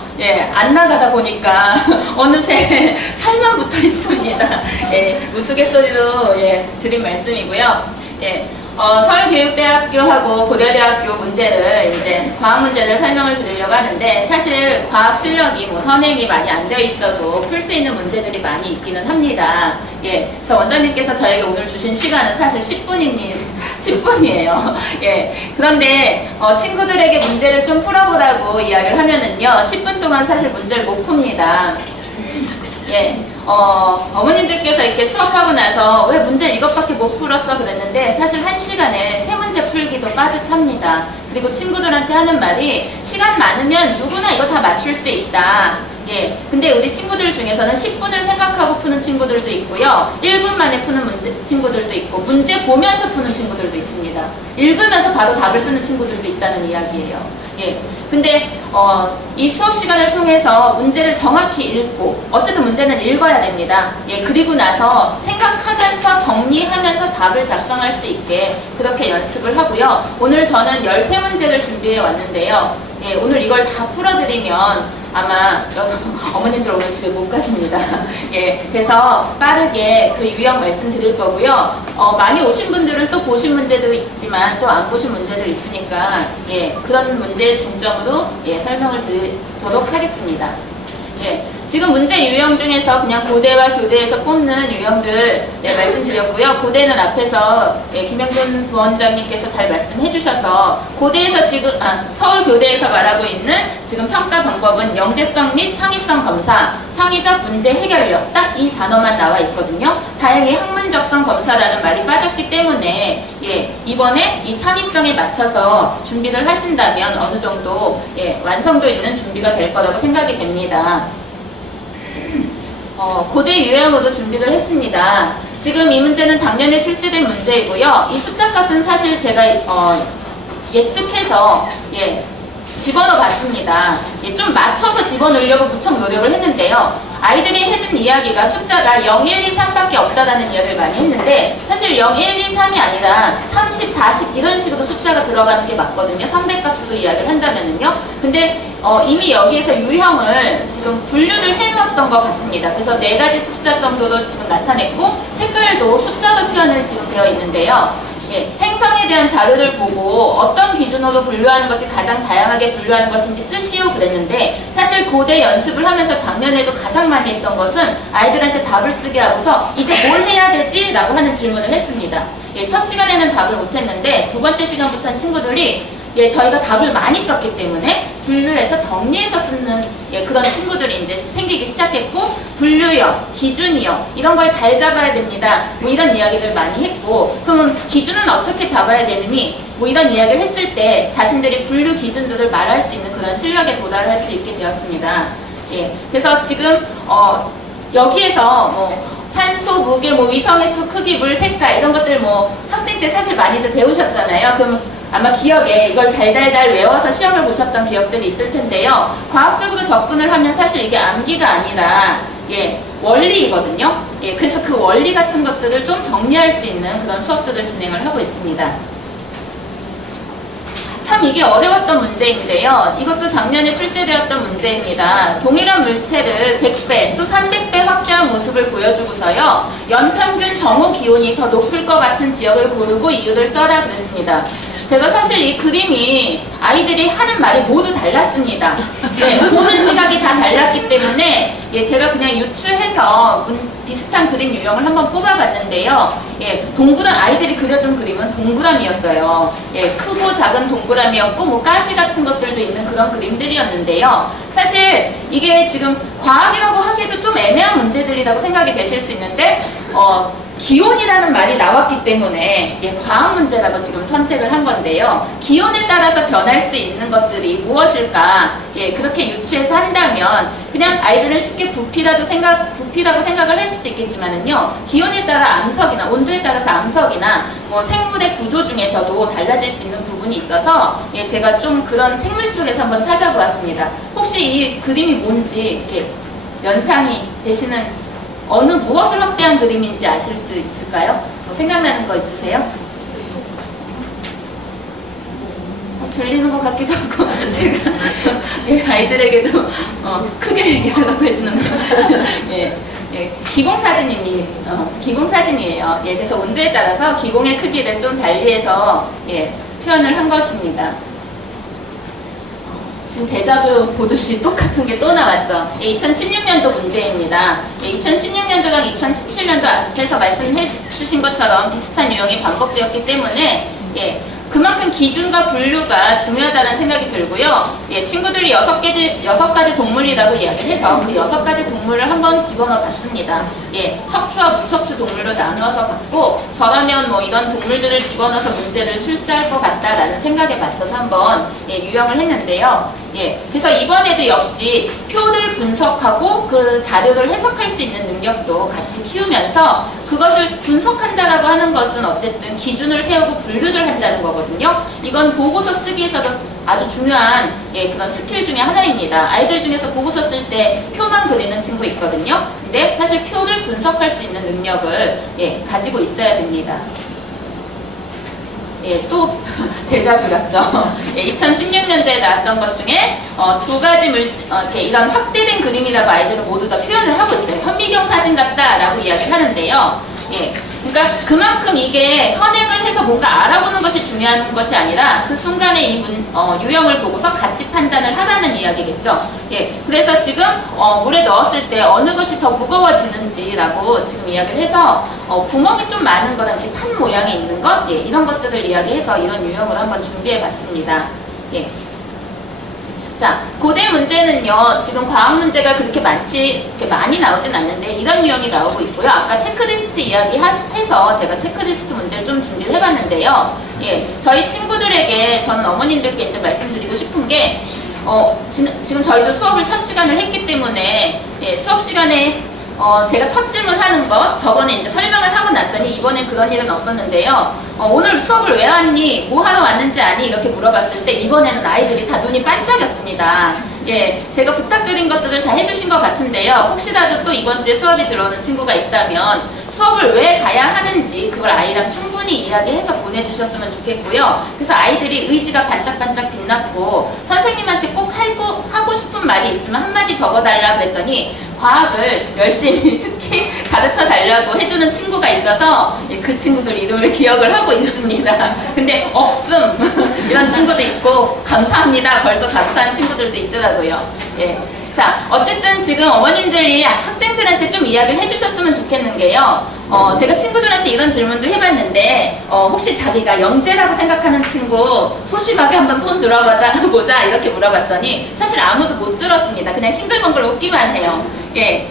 안 나가다 보니까 어느새 살만 붙어 있습니다. 예, 우스갯소리로 드린 말씀이고요. 예. 서울교육대학교하고 고려대학교 문제를 이제 과학 문제를 설명을 드리려고 하는데 사실 과학 실력이 선행이 많이 안 되어 있어도 풀 수 있는 문제들이 많이 있기는 합니다. 예, 그래서 원장님께서 저에게 오늘 주신 시간은 사실 10분이에요. 예, 그런데 친구들에게 문제를 좀 풀어보라고 이야기를 하면은요 10분 동안 사실 문제를 못 풉니다. 예. 어머님들께서 이렇게 수업하고 나서 왜 문제를 이것밖에 못 풀었어 그랬는데 사실 1시간에 3문제 풀기도 빠듯합니다. 그리고 친구들한테 하는 말이 시간 많으면 누구나 이거 다 맞출 수 있다. 예. 근데 우리 친구들 중에서는 10분을 생각하고 푸는 친구들도 있고요. 1분 만에 푸는 친구들도 있고 문제 보면서 푸는 친구들도 있습니다. 읽으면서 바로 답을 쓰는 친구들도 있다는 이야기예요. 예. 근데 이 수업 시간을 통해서 문제를 정확히 읽고 어쨌든 문제는 읽어야 됩니다. 예, 그리고 나서 생각하면서 정리하면서 답을 작성할 수 있게 그렇게 연습을 하고요. 오늘 저는 13문제를 준비해 왔는데요. 예, 오늘 이걸 다 풀어드리면 아마 어머님들 오늘 집에 못 가십니다. 예, 그래서 빠르게 그 유형 말씀드릴 거고요. 많이 오신 분들은 또 보신 문제도 있지만 또 안 보신 문제도 있으니까 예, 그런 문제 중점으로 설명을 드리도록 하겠습니다. 예, 지금 문제 유형 중에서 그냥 고대와 교대에서 뽑는 유형들 말씀드렸고요. 고대는 앞에서 김영근 부원장님께서 잘 말씀해 주셔서 고대에서 지금 서울교대에서 말하고 있는 지금 평가 방법은 영재성 및 창의성 검사, 창의적 문제 해결력 딱 이 단어만 나와 있거든요. 다행히 학문적성 검사라는 말이 빠졌기 때문에 이번에 이 창의성에 맞춰서 준비를 하신다면 어느 정도 완성도 있는 준비가 될 거라고 생각이 됩니다. 고대 유형으로 준비를 했습니다. 지금 이 문제는 작년에 출제된 문제이고요. 이 숫자 값은 사실 제가 예측해서 집어넣어 봤습니다. 좀 맞춰서 집어넣으려고 무척 노력을 했는데요. 아이들이 해준 이야기가 숫자가 0, 1, 2, 3밖에 없다라는 이야기를 많이 했는데 사실 0, 1, 2, 3이 아니라 30, 40 이런 식으로 숫자가 들어가는 게 맞거든요. 300값으로 이야기를 한다면은요. 근데 이미 여기에서 유형을 지금 분류를 해놓았던 것 같습니다. 그래서 4가지 숫자 정도로 지금 나타냈고 색깔도 숫자로 표현을 지금 되어 있는데요. 행성에 대한 자료를 보고 어떤 기준으로 분류하는 것이 가장 다양하게 분류하는 것인지 쓰시오 그랬는데, 사실 고대 연습을 하면서 작년에도 가장 많이 했던 것은 아이들한테 답을 쓰게 하고서 이제 뭘 해야 되지? 라고 하는 질문을 했습니다. 첫 시간에는 답을 못했는데 두 번째 시간부터는 친구들이 저희가 답을 많이 썼기 때문에 분류해서 정리해서 쓰는 그런 친구들이 이제 생기기 시작했고, 분류형, 기준이요, 이런 걸 잘 잡아야 됩니다. 뭐 이런 이야기들 많이 했고, 그럼 기준은 어떻게 잡아야 되느니? 뭐 이런 이야기를 했을 때 자신들이 분류 기준들을 말할 수 있는 그런 실력에 도달할 수 있게 되었습니다. 그래서 지금 여기에서 뭐 산소, 무게, 뭐 위성의 수, 크기, 물, 색깔 이런 것들 뭐 학생 때 사실 많이들 배우셨잖아요. 그럼 아마 기억에 이걸 달달달 외워서 시험을 보셨던 기억들이 있을 텐데요. 과학적으로 접근을 하면 사실 이게 암기가 아니라 원리이거든요. 그래서 그 원리 같은 것들을 좀 정리할 수 있는 그런 수업들을 진행을 하고 있습니다. 참 이게 어려웠던 문제인데요. 이것도 작년에 출제되었던 문제입니다. 동일한 물체를 100배 또 300배 확대한 모습을 보여주고서요, 연평균 정오 기온이 더 높을 것 같은 지역을 고르고 이유를 써라 그랬습니다. 제가 사실 이 그림이 아이들이 하는 말이 모두 달랐습니다. 보는 시각이 다 달랐기 때문에 제가 그냥 유추해서 비슷한 그림 유형을 한번 뽑아봤는데요. 동그란, 아이들이 그려준 그림은 동그라미였어요. 크고 작은 동그라미였고 뭐 가시 같은 것들도 있는 그런 그림들이었는데요. 사실 이게 지금 과학이라고 하기에도 좀 애매한 문제들이라고 생각이 되실 수 있는데, 기온이라는 말이 나왔기 때문에 과학 문제라고 지금 선택을 한 건데요. 기온에 따라서 변할 수 있는 것들이 무엇일까? 그렇게 유추해서 한다면 그냥 아이들은 쉽게 부피라고 생각을 할 수도 있겠지만은요, 기온에 따라 암석이나 온도에 따라서 암석이나 뭐 생물의 구조 중에서도 달라질 수 있는 부분이 있어서 제가 좀 그런 생물 쪽에서 한번 찾아보았습니다. 혹시 이 그림이 뭔지 이렇게 연상이 되시는 어느 무엇을 확대한 그림인지 아실 수 있을까요? 뭐 생각나는 거 있으세요? 들리는 것 같기도 하고 제가 아이들에게도 크게 얘기하라고 해주는데 기공사진이에요. 그래서 온도에 따라서 기공의 크기를 좀 달리해서 표현을 한 것입니다. 지금 데자뷰 보듯이 똑같은 게 또 나왔죠. 2016년도 문제입니다. 2016년도랑 2017년도 앞에서 말씀해 주신 것처럼 비슷한 유형이 반복되었기 때문에 그만큼 기준과 분류가 중요하다는 생각이 들고요. 친구들이 6가지 동물이라고 이야기를 해서 그 6가지 동물을 한번 집어넣어 봤습니다. 척추와 무척추 동물로 나누어서 봤고, 저라면 뭐 이런 동물들을 집어넣어서 문제를 출제할 것 같다라는 생각에 맞춰서 한번 유형을 했는데요. 그래서 이번에도 역시 표를 분석하고 그 자료를 해석할 수 있는 능력도 같이 키우면서, 그것을 분석한다라고 하는 것은 어쨌든 기준을 세우고 분류를 한다는 거거든요. 이건 보고서 쓰기에서도 아주 중요한 그런 스킬 중에 하나입니다. 아이들 중에서 보고서 쓸 때 표만 그리는 친구 있거든요. 근데 사실 표를 분석할 수 있는 능력을 가지고 있어야 됩니다. 또 데자뷰 같죠. 2016년도에 나왔던 것 중에 2가지 이렇게 이런 확대된 그림이라고 아이들은 모두 다 표현을 하고 있어요. 현미경 사진 같다라고 이야기를 하는데요. 그러니까 그만큼 이게 선행을 해서 뭔가 알아보는 것이 중요한 것이 아니라 그 순간에 이 유형을 보고서 같이 판단을 하라는 이야기겠죠. 그래서 지금 물에 넣었을 때 어느 것이 더 무거워지는지라고 지금 이야기를 해서 구멍이 좀 많은 거랑 이렇게 판 모양이 있는 것, 이런 것들을 이야기해서 이런 유형을 한번 준비해 봤습니다. 자, 고대 문제는요, 지금 과학 문제가 그렇게 많이 나오진 않는데 이런 유형이 나오고 있고요. 아까 체크리스트 이야기해서 제가 체크리스트 문제를 좀 준비를 해봤는데요. 저희 친구들에게, 저는 어머님들께 이제 말씀드리고 싶은 게, 지금 저희도 수업을 첫 시간을 했기 때문에, 수업 시간에 제가 첫 질문 하는 거 저번에 이제 설명을 하고 났더니 이번엔 그런 일은 없었는데요. 오늘 수업을 왜 왔니? 뭐 하러 왔는지 아니? 이렇게 물어봤을 때 이번에는 아이들이 다 눈이 반짝였습니다. 예, 제가 부탁드린 것들을 다 해주신 것 같은데요. 혹시라도 또 이번 주에 수업이 들어오는 친구가 있다면 수업을 왜 가야 하는지 그걸 아이랑 충분히 이야기해서 보내주셨으면 좋겠고요. 그래서 아이들이 의지가 반짝반짝 빛났고 선생님한테 꼭 하고 싶은 말이 있으면 한마디 적어달라 그랬더니 과학을 열심히 특히 가르쳐 달라고 해주는 친구가 있어서 그 친구들 이름을 기억을 하고 있습니다. 근데 없음 이런 친구도 있고 감사합니다 벌써 감사한 친구들도 있더라고요. 예. 자, 어쨌든 지금 어머님들이 학생들한테 좀 이야기를 해주셨으면 좋겠는 게요. 제가 친구들한테 이런 질문도 해봤는데 혹시 자기가 영재라고 생각하는 친구 소심하게 한번 손 들어보자 이렇게 물어봤더니 사실 아무도 못 들었습니다. 그냥 싱글벙글 웃기만 해요. 예.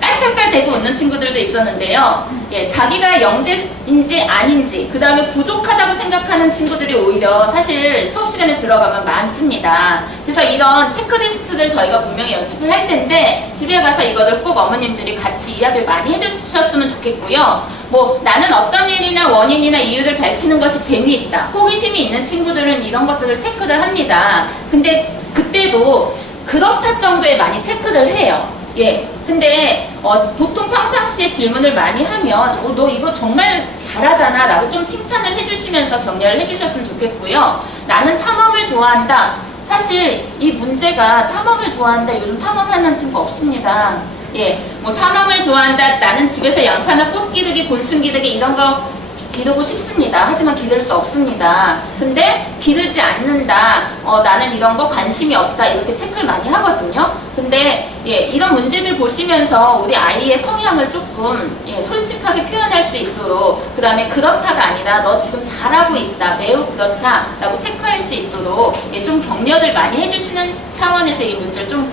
깔깔깔 대고 웃는 친구들도 있었는데요. 예, 자기가 영재인지 아닌지 그 다음에 부족하다고 생각하는 친구들이 오히려 사실 수업 시간에 들어가면 많습니다. 그래서 이런 체크리스트들 저희가 분명히 연습을 할 텐데 집에 가서 이거를 꼭 어머님들이 같이 이야기를 많이 해주셨으면 좋겠고요. 뭐 나는 어떤 일이나 원인이나 이유를 밝히는 것이 재미있다. 호기심이 있는 친구들은 이런 것들을 체크를 합니다. 근데 그때도 그렇다 정도에 많이 체크를 해요. 예. 근데 보통 평상시에 질문을 많이 하면 너 이거 정말 잘하잖아 라고 좀 칭찬을 해주시면서 격려를 해주셨으면 좋겠고요. 나는 탐험을 좋아한다. 사실 이 문제가 탐험을 좋아한다. 요즘 탐험하는 친구 없습니다. 예, 뭐 탐험을 좋아한다. 나는 집에서 양파나 꽃 기르기, 곤충 기르기 이런 거 기르고 싶습니다. 하지만 기를 수 없습니다. 근데 기르지 않는다. 나는 이런 거 관심이 없다. 이렇게 체크를 많이 하거든요. 근데 예, 이런 문제들 보시면서 우리 아이의 성향을 조금 솔직하게 표현할 수 있도록 그 다음에 그렇다가 아니라 너 지금 잘하고 있다. 매우 그렇다. 라고 체크할 수 있도록 좀 격려를 많이 해주시는 차원에서 이 문제를 좀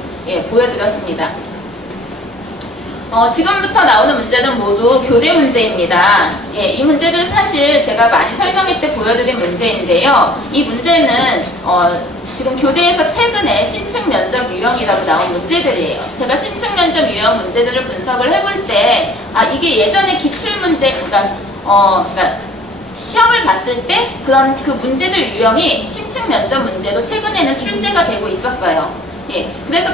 보여드렸습니다. 지금부터 나오는 문제는 모두 교대 문제입니다. 예, 이 문제들 사실 제가 많이 설명회 때 보여드린 문제인데요. 이 문제는 지금 교대에서 최근에 심층 면접 유형이라고 나온 문제들이에요. 제가 심층 면접 유형 문제들을 분석을 해볼 때 이게 예전에 기출문제, 그러니까 시험을 봤을 때 그런 그 문제들 유형이 심층 면접 문제도 최근에는 출제가 되고 있었어요. 예, 그래서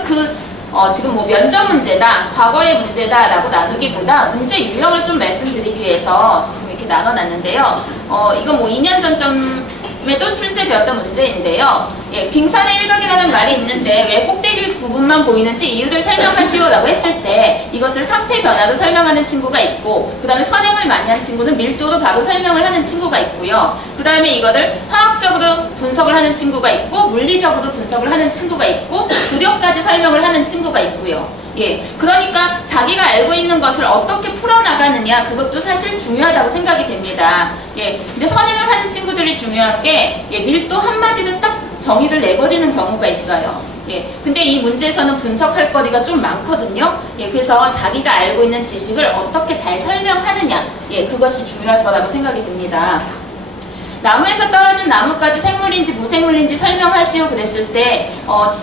지금 뭐 면접 문제다, 과거의 문제다 라고 나누기보다 문제 유형을 좀 말씀드리기 위해서 지금 이렇게 나눠놨는데요. 이건 뭐 2년 전쯤에도 출제되었던 문제인데요. 예, 빙산의 일각이라는 말이 있는데 왜 꼭대기 부분만 보이는지 이유를 설명하시오 라고 했을 때 이것을 상태 변화로 설명하는 친구가 있고 그 다음에 선행을 많이 한 친구는 밀도로 바로 설명을 하는 친구가 있고요. 그 다음에 이거를 화학적으로 분석을 하는 친구가 있고 물리적으로 분석을 하는 친구가 있고 두렵까지 설명을 하는 친구가 있고요. 예, 그러니까 자기가 알고 있는 것을 어떻게 풀어나가느냐 그것도 사실 중요하다고 생각이 됩니다. 예, 근데 선행을 하는 친구들이 중요한 게 밀도 한마디도 딱 정의를 내버리는 경우가 있어요. 예, 근데 이 문제에서는 분석할 거리가 좀 많거든요. 예, 그래서 자기가 알고 있는 지식을 어떻게 잘 설명하느냐, 그것이 중요할 거라고 생각이 듭니다. 나무에서 떨어진 나뭇가지 생물인지 무생물인지 설명하시오 그랬을 때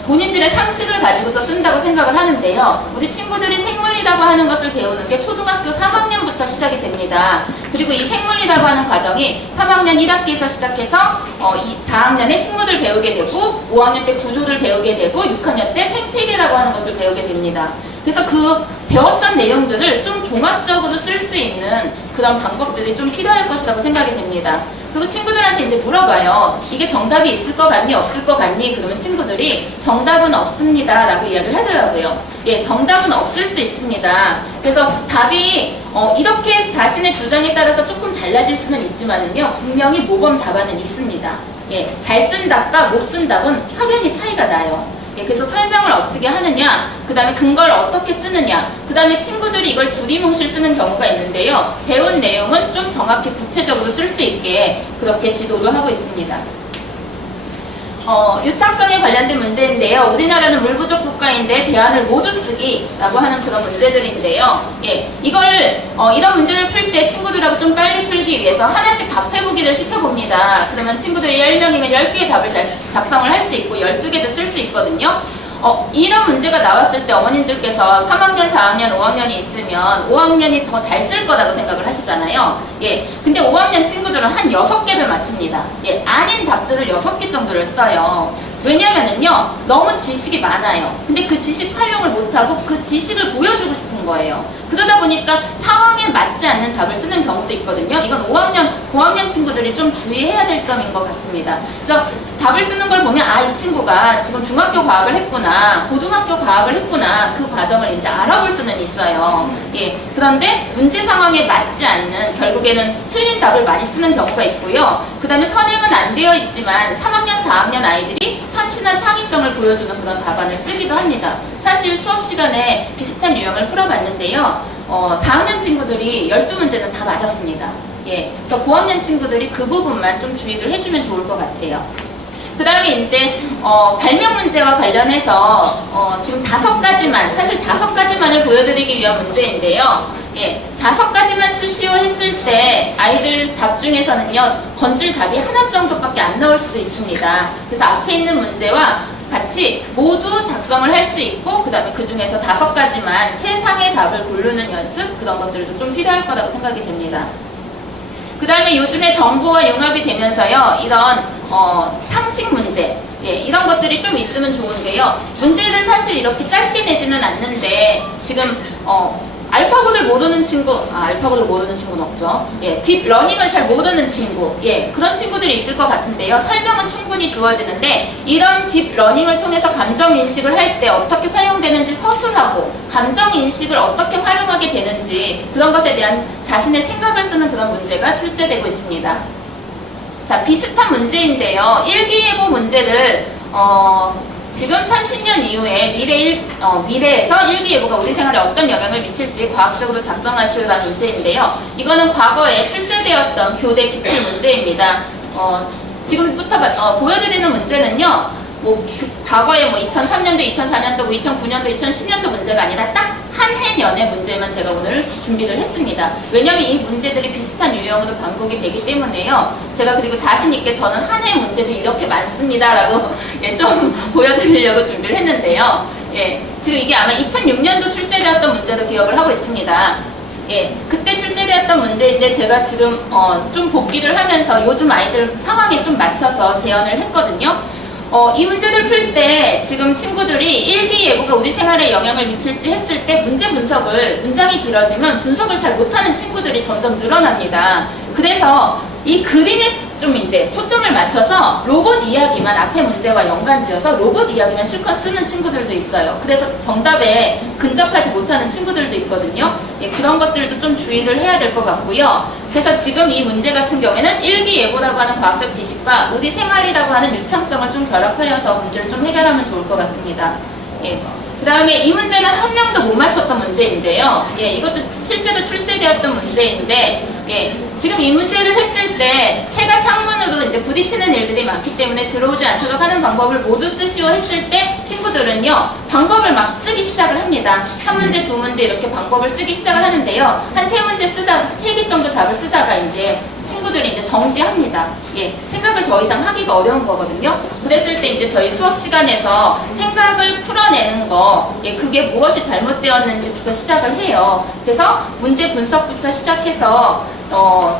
본인들의 상식을 가지고서 쓴다고 생각을 하는데요. 우리 친구들이 생물이라고 하는 것을 배우는 게 초등학교 3학년부터 시작이 됩니다. 그리고 이 생물이라고 하는 과정이 3학년 1학기에서 시작해서 4학년에 식물을 배우게 되고 5학년 때 구조를 배우게 되고 6학년 때 생태계라고 하는 것을 배우게 됩니다. 그래서 그 배웠던 내용들을 좀 종합적으로 쓸 수 있는 그런 방법들이 좀 필요할 것이라고 생각이 됩니다. 그리고 친구들한테 이제 물어봐요. 이게 정답이 있을 것 같니? 없을 것 같니? 그러면 친구들이 정답은 없습니다. 라고 이야기를 하더라고요. 예, 정답은 없을 수 있습니다. 그래서 답이 이렇게 자신의 주장에 따라서 조금 달라질 수는 있지만은요. 분명히 모범 답안은 있습니다. 예, 잘 쓴 답과 못 쓴 답은 확연히 차이가 나요. 예, 그래서 설명을 어떻게 하느냐, 그 다음에 근거를 어떻게 쓰느냐, 그 다음에 친구들이 이걸 두리뭉실 쓰는 경우가 있는데요. 배운 내용은 좀 정확히 구체적으로 쓸 수 있게 그렇게 지도를 하고 있습니다. 유착성에 관련된 문제인데요. 우리나라는 물 부족 국가인데 대안을 모두 쓰기라고 하는 그런 문제들인데요. 예, 이걸 이런 문제를 풀 때 친구들하고 좀 빨리 풀기 위해서 하나씩 답해보기를 시켜봅니다. 그러면 친구들이 10명이면 10개의 답을 작성을 할 수 있고 12개도 쓸 수 있거든요. 이런 문제가 나왔을 때 어머님들께서 3학년, 4학년, 5학년이 있으면 5학년이 더 잘 쓸 거라고 생각을 하시잖아요. 예. 근데 5학년 친구들은 한 6개를 맞춥니다. 예. 아닌 답들을 6개 정도를 써요. 왜냐면은요, 너무 지식이 많아요. 근데 그 지식 활용을 못하고 그 지식을 보여주고 싶은 거예요. 그러다 보니까 상황에 맞지 않는 답을 쓰는 경우도 있거든요. 이건 5학년, 고학년 친구들이 좀 주의해야 될 점인 것 같습니다. 그래서 답을 쓰는 걸 보면, 아, 이 친구가 지금 중학교 과학을 했구나, 고등학교 과학을 했구나, 그 과정을 이제 알아볼 수는 있어요. 예. 그런데 문제 상황에 맞지 않는, 결국에는 틀린 답을 많이 쓰는 경우가 있고요. 그 다음에 선행은 안 되어 있지만 3학년, 4학년 아이들이 참신한 창의성을 보여주는 그런 답안을 쓰기도 합니다. 사실 수업 시간에 비슷한 유형을 풀어봤는데요. 4학년 친구들이 12문제는 다 맞았습니다. 예. 그래서 고학년 친구들이 그 부분만 좀 주의를 해주면 좋을 것 같아요. 그 다음에 이제 발명 문제와 관련해서 지금 5가지만, 사실 5가지만을 보여드리기 위한 문제인데요. 예, 5가지만 쓰시오 했을 때 아이들 답 중에서는요, 건질 답이 하나 정도밖에 안 나올 수도 있습니다. 그래서 앞에 있는 문제와 같이 모두 작성을 할 수 있고, 그 다음에 그 중에서 5가지만 최상의 답을 고르는 연습, 그런 것들도 좀 필요할 거라고 생각이 됩니다. 그 다음에 요즘에 정보와 융합이 되면서요, 이런 상식 문제, 예, 이런 것들이 좀 있으면 좋은데요. 문제를 사실 이렇게 짧게 내지는 않는데, 지금 알파고를 모르는 친구, 알파고를 모르는 친구는 없죠. 예, 딥러닝을 잘 모르는 친구, 예, 그런 친구들이 있을 것 같은데요. 설명은 충분히 주어지는데, 이런 딥러닝을 통해서 감정인식을 할 때 어떻게 사용되는지 서술하고, 감정인식을 어떻게 활용하게 되는지, 그런 것에 대한 자신의 생각을 쓰는 그런 문제가 출제되고 있습니다. 자, 비슷한 문제인데요. 일기예보 문제를, 지금 30년 이후에 미래에서 일기예보가 우리 생활에 어떤 영향을 미칠지 과학적으로 작성하시오라는 문제인데요. 이거는 과거에 출제되었던 교대 기출 문제입니다. 지금부터 보여드리는 문제는요, 과거에 2003년도, 2004년도, 2009년도, 2010년도 문제가 아니라 딱 한 해년의 문제만 제가 오늘 준비를 했습니다. 왜냐하면 이 문제들이 비슷한 유형으로 반복이 되기 때문에요. 제가 그리고 자신있게 저는 한 해 문제도 이렇게 많습니다 라고 예, 좀 보여드리려고 준비를 했는데요. 예, 지금 이게 아마 2006년도 출제되었던 문제로 기억을 하고 있습니다. 예, 그때 출제되었던 문제인데 제가 지금 좀 복기를 하면서 요즘 아이들 상황에 좀 맞춰서 재현을 했거든요. 이 문제를 풀 때 지금 친구들이 일기예보가 우리 생활에 영향을 미칠지 했을 때 문제 분석을, 문장이 길어지면 분석을 잘 못하는 친구들이 점점 늘어납니다. 그래서 이 그림에 좀 이제 초점을 맞춰서 로봇 이야기만 앞에 문제와 연관지어서 로봇 이야기만 실컷 쓰는 친구들도 있어요. 그래서 정답에 근접하지 못하는 친구들도 있거든요. 예, 그런 것들도 좀 주의를 해야 될 것 같고요. 그래서 지금 이 문제 같은 경우에는 일기예보라고 하는 과학적 지식과 우리 생활이라고 하는 유창성을 좀 결합하여서 문제를 좀 해결하면 좋을 것 같습니다. 예. 그 다음에 이 문제는 한 명도 못 맞췄던 문제인데요. 예, 이것도 실제로 출제되었던 문제인데, 예, 지금 이 문제를 했을 때 채가 창문으로 이제 부딪히는 일들이 많기 때문에 들어오지 않도록 하는 방법을 모두 쓰시오 했을 때 친구들은요, 방법을 막 쓰기 시작을 합니다. 한 문제, 두 문제 이렇게 방법을 쓰기 시작을 하는데요. 한 세 문제 쓰다가, 3개 정도 답을 쓰다가 이제 친구들이 이제 정지합니다. 예, 생각을 더 이상 하기가 어려운 거거든요. 그랬을 때 이제 저희 수업 시간에서 생각을 풀어내는 거, 예, 그게 무엇이 잘못되었는지부터 시작을 해요. 그래서 문제 분석부터 시작해서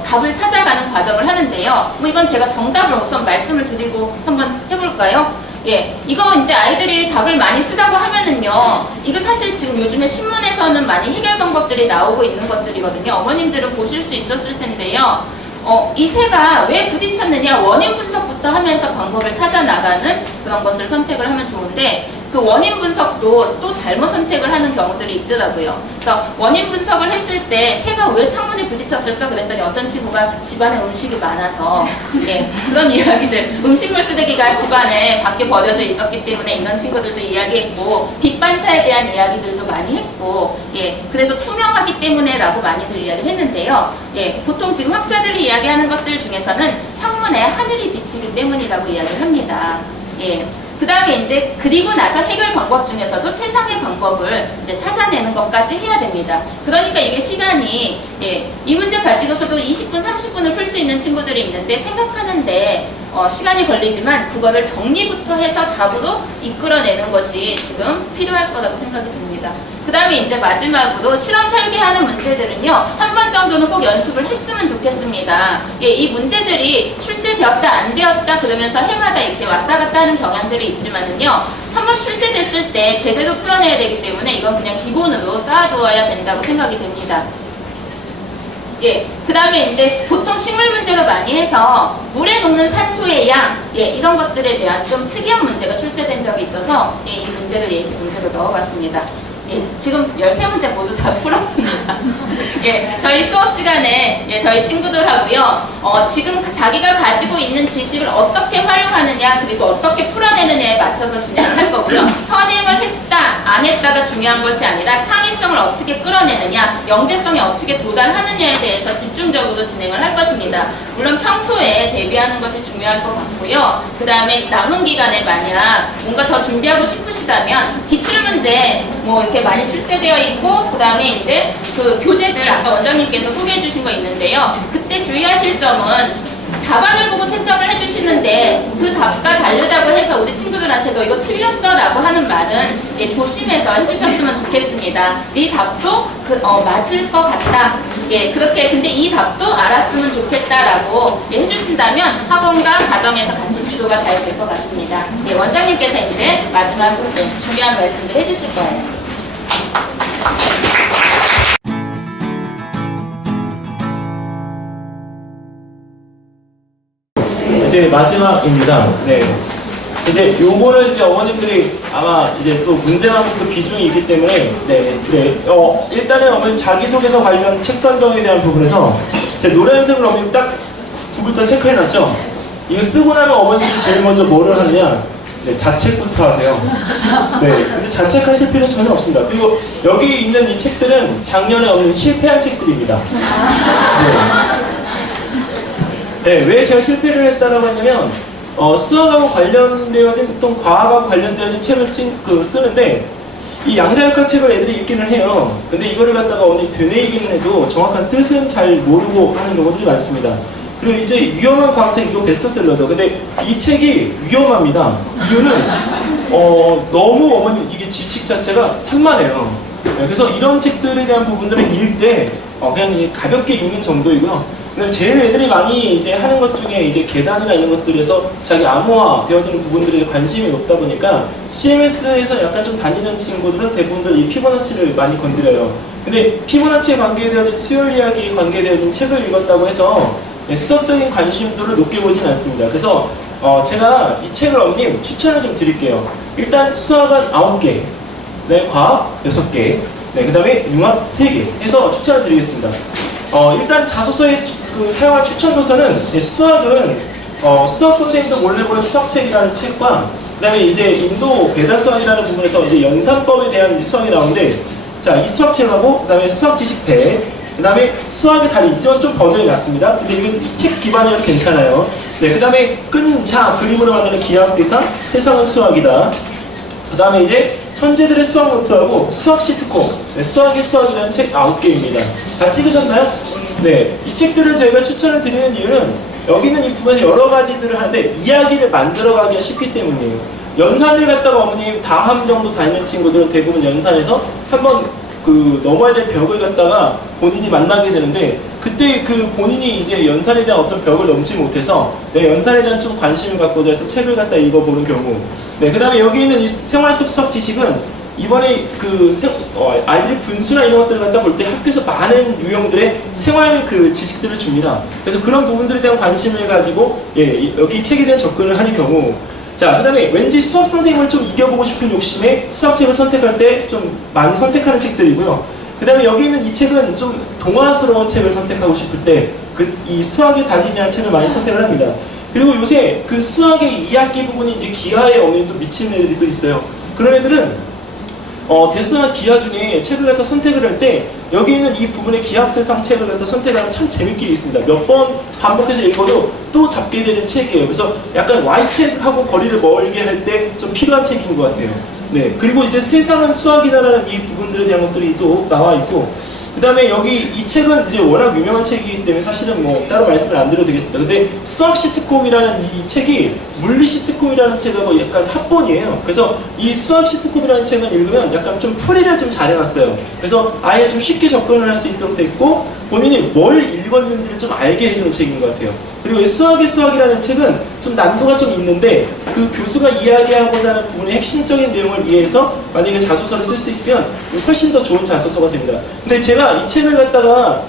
답을 찾아가는 과정을 하는데요. 이건 제가 정답을 우선 말씀을 드리고 한번 해볼까요? 예, 이거 이제 아이들이 답을 많이 쓰다고 하면은요, 이거 사실 지금 요즘에 신문에서는 많이 해결 방법들이 나오고 있는 것들이거든요. 어머님들은 보실 수 있었을 텐데요. 이 새가 왜 부딪혔느냐 원인 분석부터 하면서 방법을 찾아 나가는 그런 것을 선택을 하면 좋은데, 그 원인 분석도 또 잘못 선택을 하는 경우들이 있더라고요. 그래서 원인 분석을 했을 때 새가 왜 창문에 부딪혔을까 그랬더니 어떤 친구가 집안에 음식이 많아서, 예, 그런 이야기들, 음식물 쓰레기가 집안에 밖에 버려져 있었기 때문에 이런 친구들도 이야기했고, 빛 반사에 대한 이야기들도 많이 했고, 예, 그래서 투명하기 때문에 라고 많이들 이야기를 했는데요. 예, 보통 지금 학자들이 이야기하는 것들 중에서는 창문에 하늘이 비치기 때문이라고 이야기를 합니다. 예. 그 다음에 이제 그리고 나서 해결 방법 중에서도 최상의 방법을 이제 찾아내는 것까지 해야 됩니다. 그러니까 이게 시간이, 예, 이 문제 가지고서도 20분, 30분을 풀 수 있는 친구들이 있는데 생각하는데 시간이 걸리지만 그거를 정리부터 해서 답으로 이끌어내는 것이 지금 필요할 거라고 생각이 듭니다. 있습니다. 그 다음에 이제 마지막으로 실험 설계하는 문제들은요, 한 번 정도는 꼭 연습을 했으면 좋겠습니다. 예, 이 문제들이 출제되었다 안 되었다 그러면서 해마다 이렇게 왔다 갔다 하는 경향들이 있지만은요, 한 번 출제됐을 때 제대로 풀어내야 되기 때문에 이건 그냥 기본으로 쌓아두어야 된다고 생각이 됩니다. 예, 그 다음에 이제 보통 식물 문제로 많이 해서 물에 녹는 산소의 양, 예, 이런 것들에 대한 좀 특이한 문제가 출제된 적이 있어서 예, 이 문제를 예시 문제로 넣어봤습니다. 예, 지금 13문제 모두 다 풀었습니다. 예, 저희 수업 시간에 예, 저희 친구들하고요, 지금 자기가 가지고 있는 지식을 어떻게 활용하느냐, 그리고 어떻게 풀어내느냐에 맞춰서 진행할 거고요. 선행을 했다, 안 했다가 중요한 것이 아니라 창의성을 어떻게 끌어내느냐, 영재성에 어떻게 도달하느냐에 대해서 집중적으로 진행을 할 것입니다. 물론 평소에 대비하는 것이 중요할 것 같고요. 그 다음에 남은 기간에 만약 뭔가 더 준비하고 싶으시다면 기출문제 뭐 이렇게 많이 출제되어 있고, 그 다음에 이제 그 교재들 아까 원장님께서 소개해 주신 거 있는데요. 그때 주의하실 점은 답안을 보고 채점을 해주시는데 그 답과 다르다고 해서 우리 친구들한테 너 이거 틀렸어 라고 하는 말은 예, 조심해서 해주셨으면 좋겠습니다. 네 답도 맞을 것 같다. 예, 그렇게 근데 이 답도 알았으면 좋겠다라고 예, 해주신다면 학원과 가정에서 같이 지도가 잘 될 것 같습니다. 예, 원장님께서 이제 마지막으로 중요한 말씀들 해주실 거예요. 이제 마지막입니다. 네. 이제 요거는 이제 어머님들이 아마 이제 또 문제만큼 비중이 있기 때문에 네. 일단은 어머님 자기소개서 관련 책 선정에 대한 부분에서 제 노란색으로 어머님 딱 두 글자 체크해놨죠? 이거 쓰고 나면 어머님들이 제일 먼저 뭐를 하느냐? 네, 자책부터 하세요. 네, 근데 자책하실 필요는 전혀 없습니다. 그리고 여기 있는 이 책들은 작년에 어머님 실패한 책들입니다. 네, 왜 제가 실패를 했다라고 했냐면 수학하고 관련되어진 또 과학하고 관련되어진 책을 쓰는데 이 양자역학 책을 애들이 읽기는 해요. 근데 이거를 갖다가 어머니 되뇌이기는 해도 정확한 뜻은 잘 모르고 하는 경우들이 많습니다. 그리고 이제 위험한 과학책 이거 베스트셀러죠. 근데 이 책이 위험합니다. 이유는 너무 어머니 이게 지식 자체가 산만해요. 네, 그래서 이런 책들에 대한 부분들을 읽을 때 그냥 가볍게 읽는 정도이고요. 근데 제일 애들이 많이 이제 하는 것 중에 이제 계단이나 이런 것들에서 자기 암호화 되어지는 부분들에 관심이 높다 보니까 CMS에서 약간 좀 다니는 친구들은 대부분들 이 피보나치를 많이 건드려요. 근데 피보나치에 관계되어진 수열 이야기에 관계되어진 책을 읽었다고 해서 수학적인 관심도를 높게 보진 않습니다. 그래서 제가 이 책을 어머님 추천을 좀 드릴게요. 일단 수학은 9개, 네, 과학 6개, 네, 그 다음에 융합 3개 해서 추천을 드리겠습니다. 일단 자소서에 사용할 추천 도서는 수학은 수학 선생님도 몰래 보는 수학책이라는 책과 그 다음에 이제 인도 배다 수학이라는 부분에서 이제 연산법에 대한 수학이 나오는데 자, 이 수학책하고 그 다음에 수학 지식배 그 다음에 수학의 달인 이건 좀 버전이 낮습니다. 근데 이건 책 기반이어도 괜찮아요. 네, 그 다음에 끈자 그림으로 만드는 기하학세상 세상은 수학이다. 그 다음에 이제 천재들의 수학 노트하고 수학 시트콤 네, 수학의 수학이라는 책 9개입니다. 다 찍으셨나요? 네, 이 책들을 저희가 추천을 드리는 이유는 여기 있는 이 부분에 여러 가지들을 하는데 이야기를 만들어가기가 쉽기 때문이에요. 연산을 갖다가 어머님 다함 정도 다니는 친구들은 대부분 연산에서 한번 넘어야 될 벽을 갖다가 본인이 만나게 되는데 그때 그 본인이 이제 연산에 대한 어떤 벽을 넘지 못해서 내 연산에 대한 좀 관심을 갖고자 해서 책을 갖다 읽어보는 경우 네, 그 다음에 여기 있는 이 생활 속 수학 지식은 이번에 아이들이 분수나 이런 것들을 갖다 볼 때 학교에서 많은 유형들의 생활 지식들을 줍니다. 그래서 그런 부분들에 대한 관심을 가지고 예, 여기 책에 대한 접근을 하는 경우 자, 그 다음에 왠지 수학 선생님을 좀 이겨보고 싶은 욕심에 수학책을 선택할 때 좀 많이 선택하는 책들이고요. 그 다음에 여기 있는 이 책은 좀 동화스러운 책을 선택하고 싶을 때 이 수학의 달인이라는 책을 많이 선택을 합니다. 그리고 요새 그 수학의 2학기 부분이 이제 기하에 어머니 또 미치는 애들이 또 있어요. 그런 애들은 대수나 기하 중에 책을 갖다 선택을 할 때 여기 있는 이 부분의 기하학세상 책을 갖다 선택하면 참 재밌게 있습니다. 몇 번 반복해서 읽어도 또 잡게 되는 책이에요. 그래서 약간 Y책하고 거리를 멀게 할 때 좀 필요한 책인 것 같아요. 네, 그리고 이제 세상은 수학이다라는 이 부분들에 대한 것들이 또 나와 있고 그 다음에 여기 이 책은 이제 워낙 유명한 책이기 때문에 사실은 뭐 따로 말씀을 안 드려도 되겠습니다. 근데 수학 시트콤이라는 이 책이 물리 시트콤이라는 책하고 약간 합본이에요. 그래서 이 수학 시트콤이라는 책은 읽으면 약간 좀 풀이를 좀 잘 해놨어요. 그래서 아예 좀 쉽게 접근을 할 수 있도록 돼 있고 본인이 뭘 읽었는지를 좀 알게 해주는 책인 것 같아요. 그리고 이 수학의 수학이라는 책은 좀 난도가 좀 있는데 그 교수가 이야기하고자 하는 부분의 핵심적인 내용을 이해해서 만약에 자소서를 쓸 수 있으면 훨씬 더 좋은 자소서가 됩니다. 근데 제가 이 책을 갖다가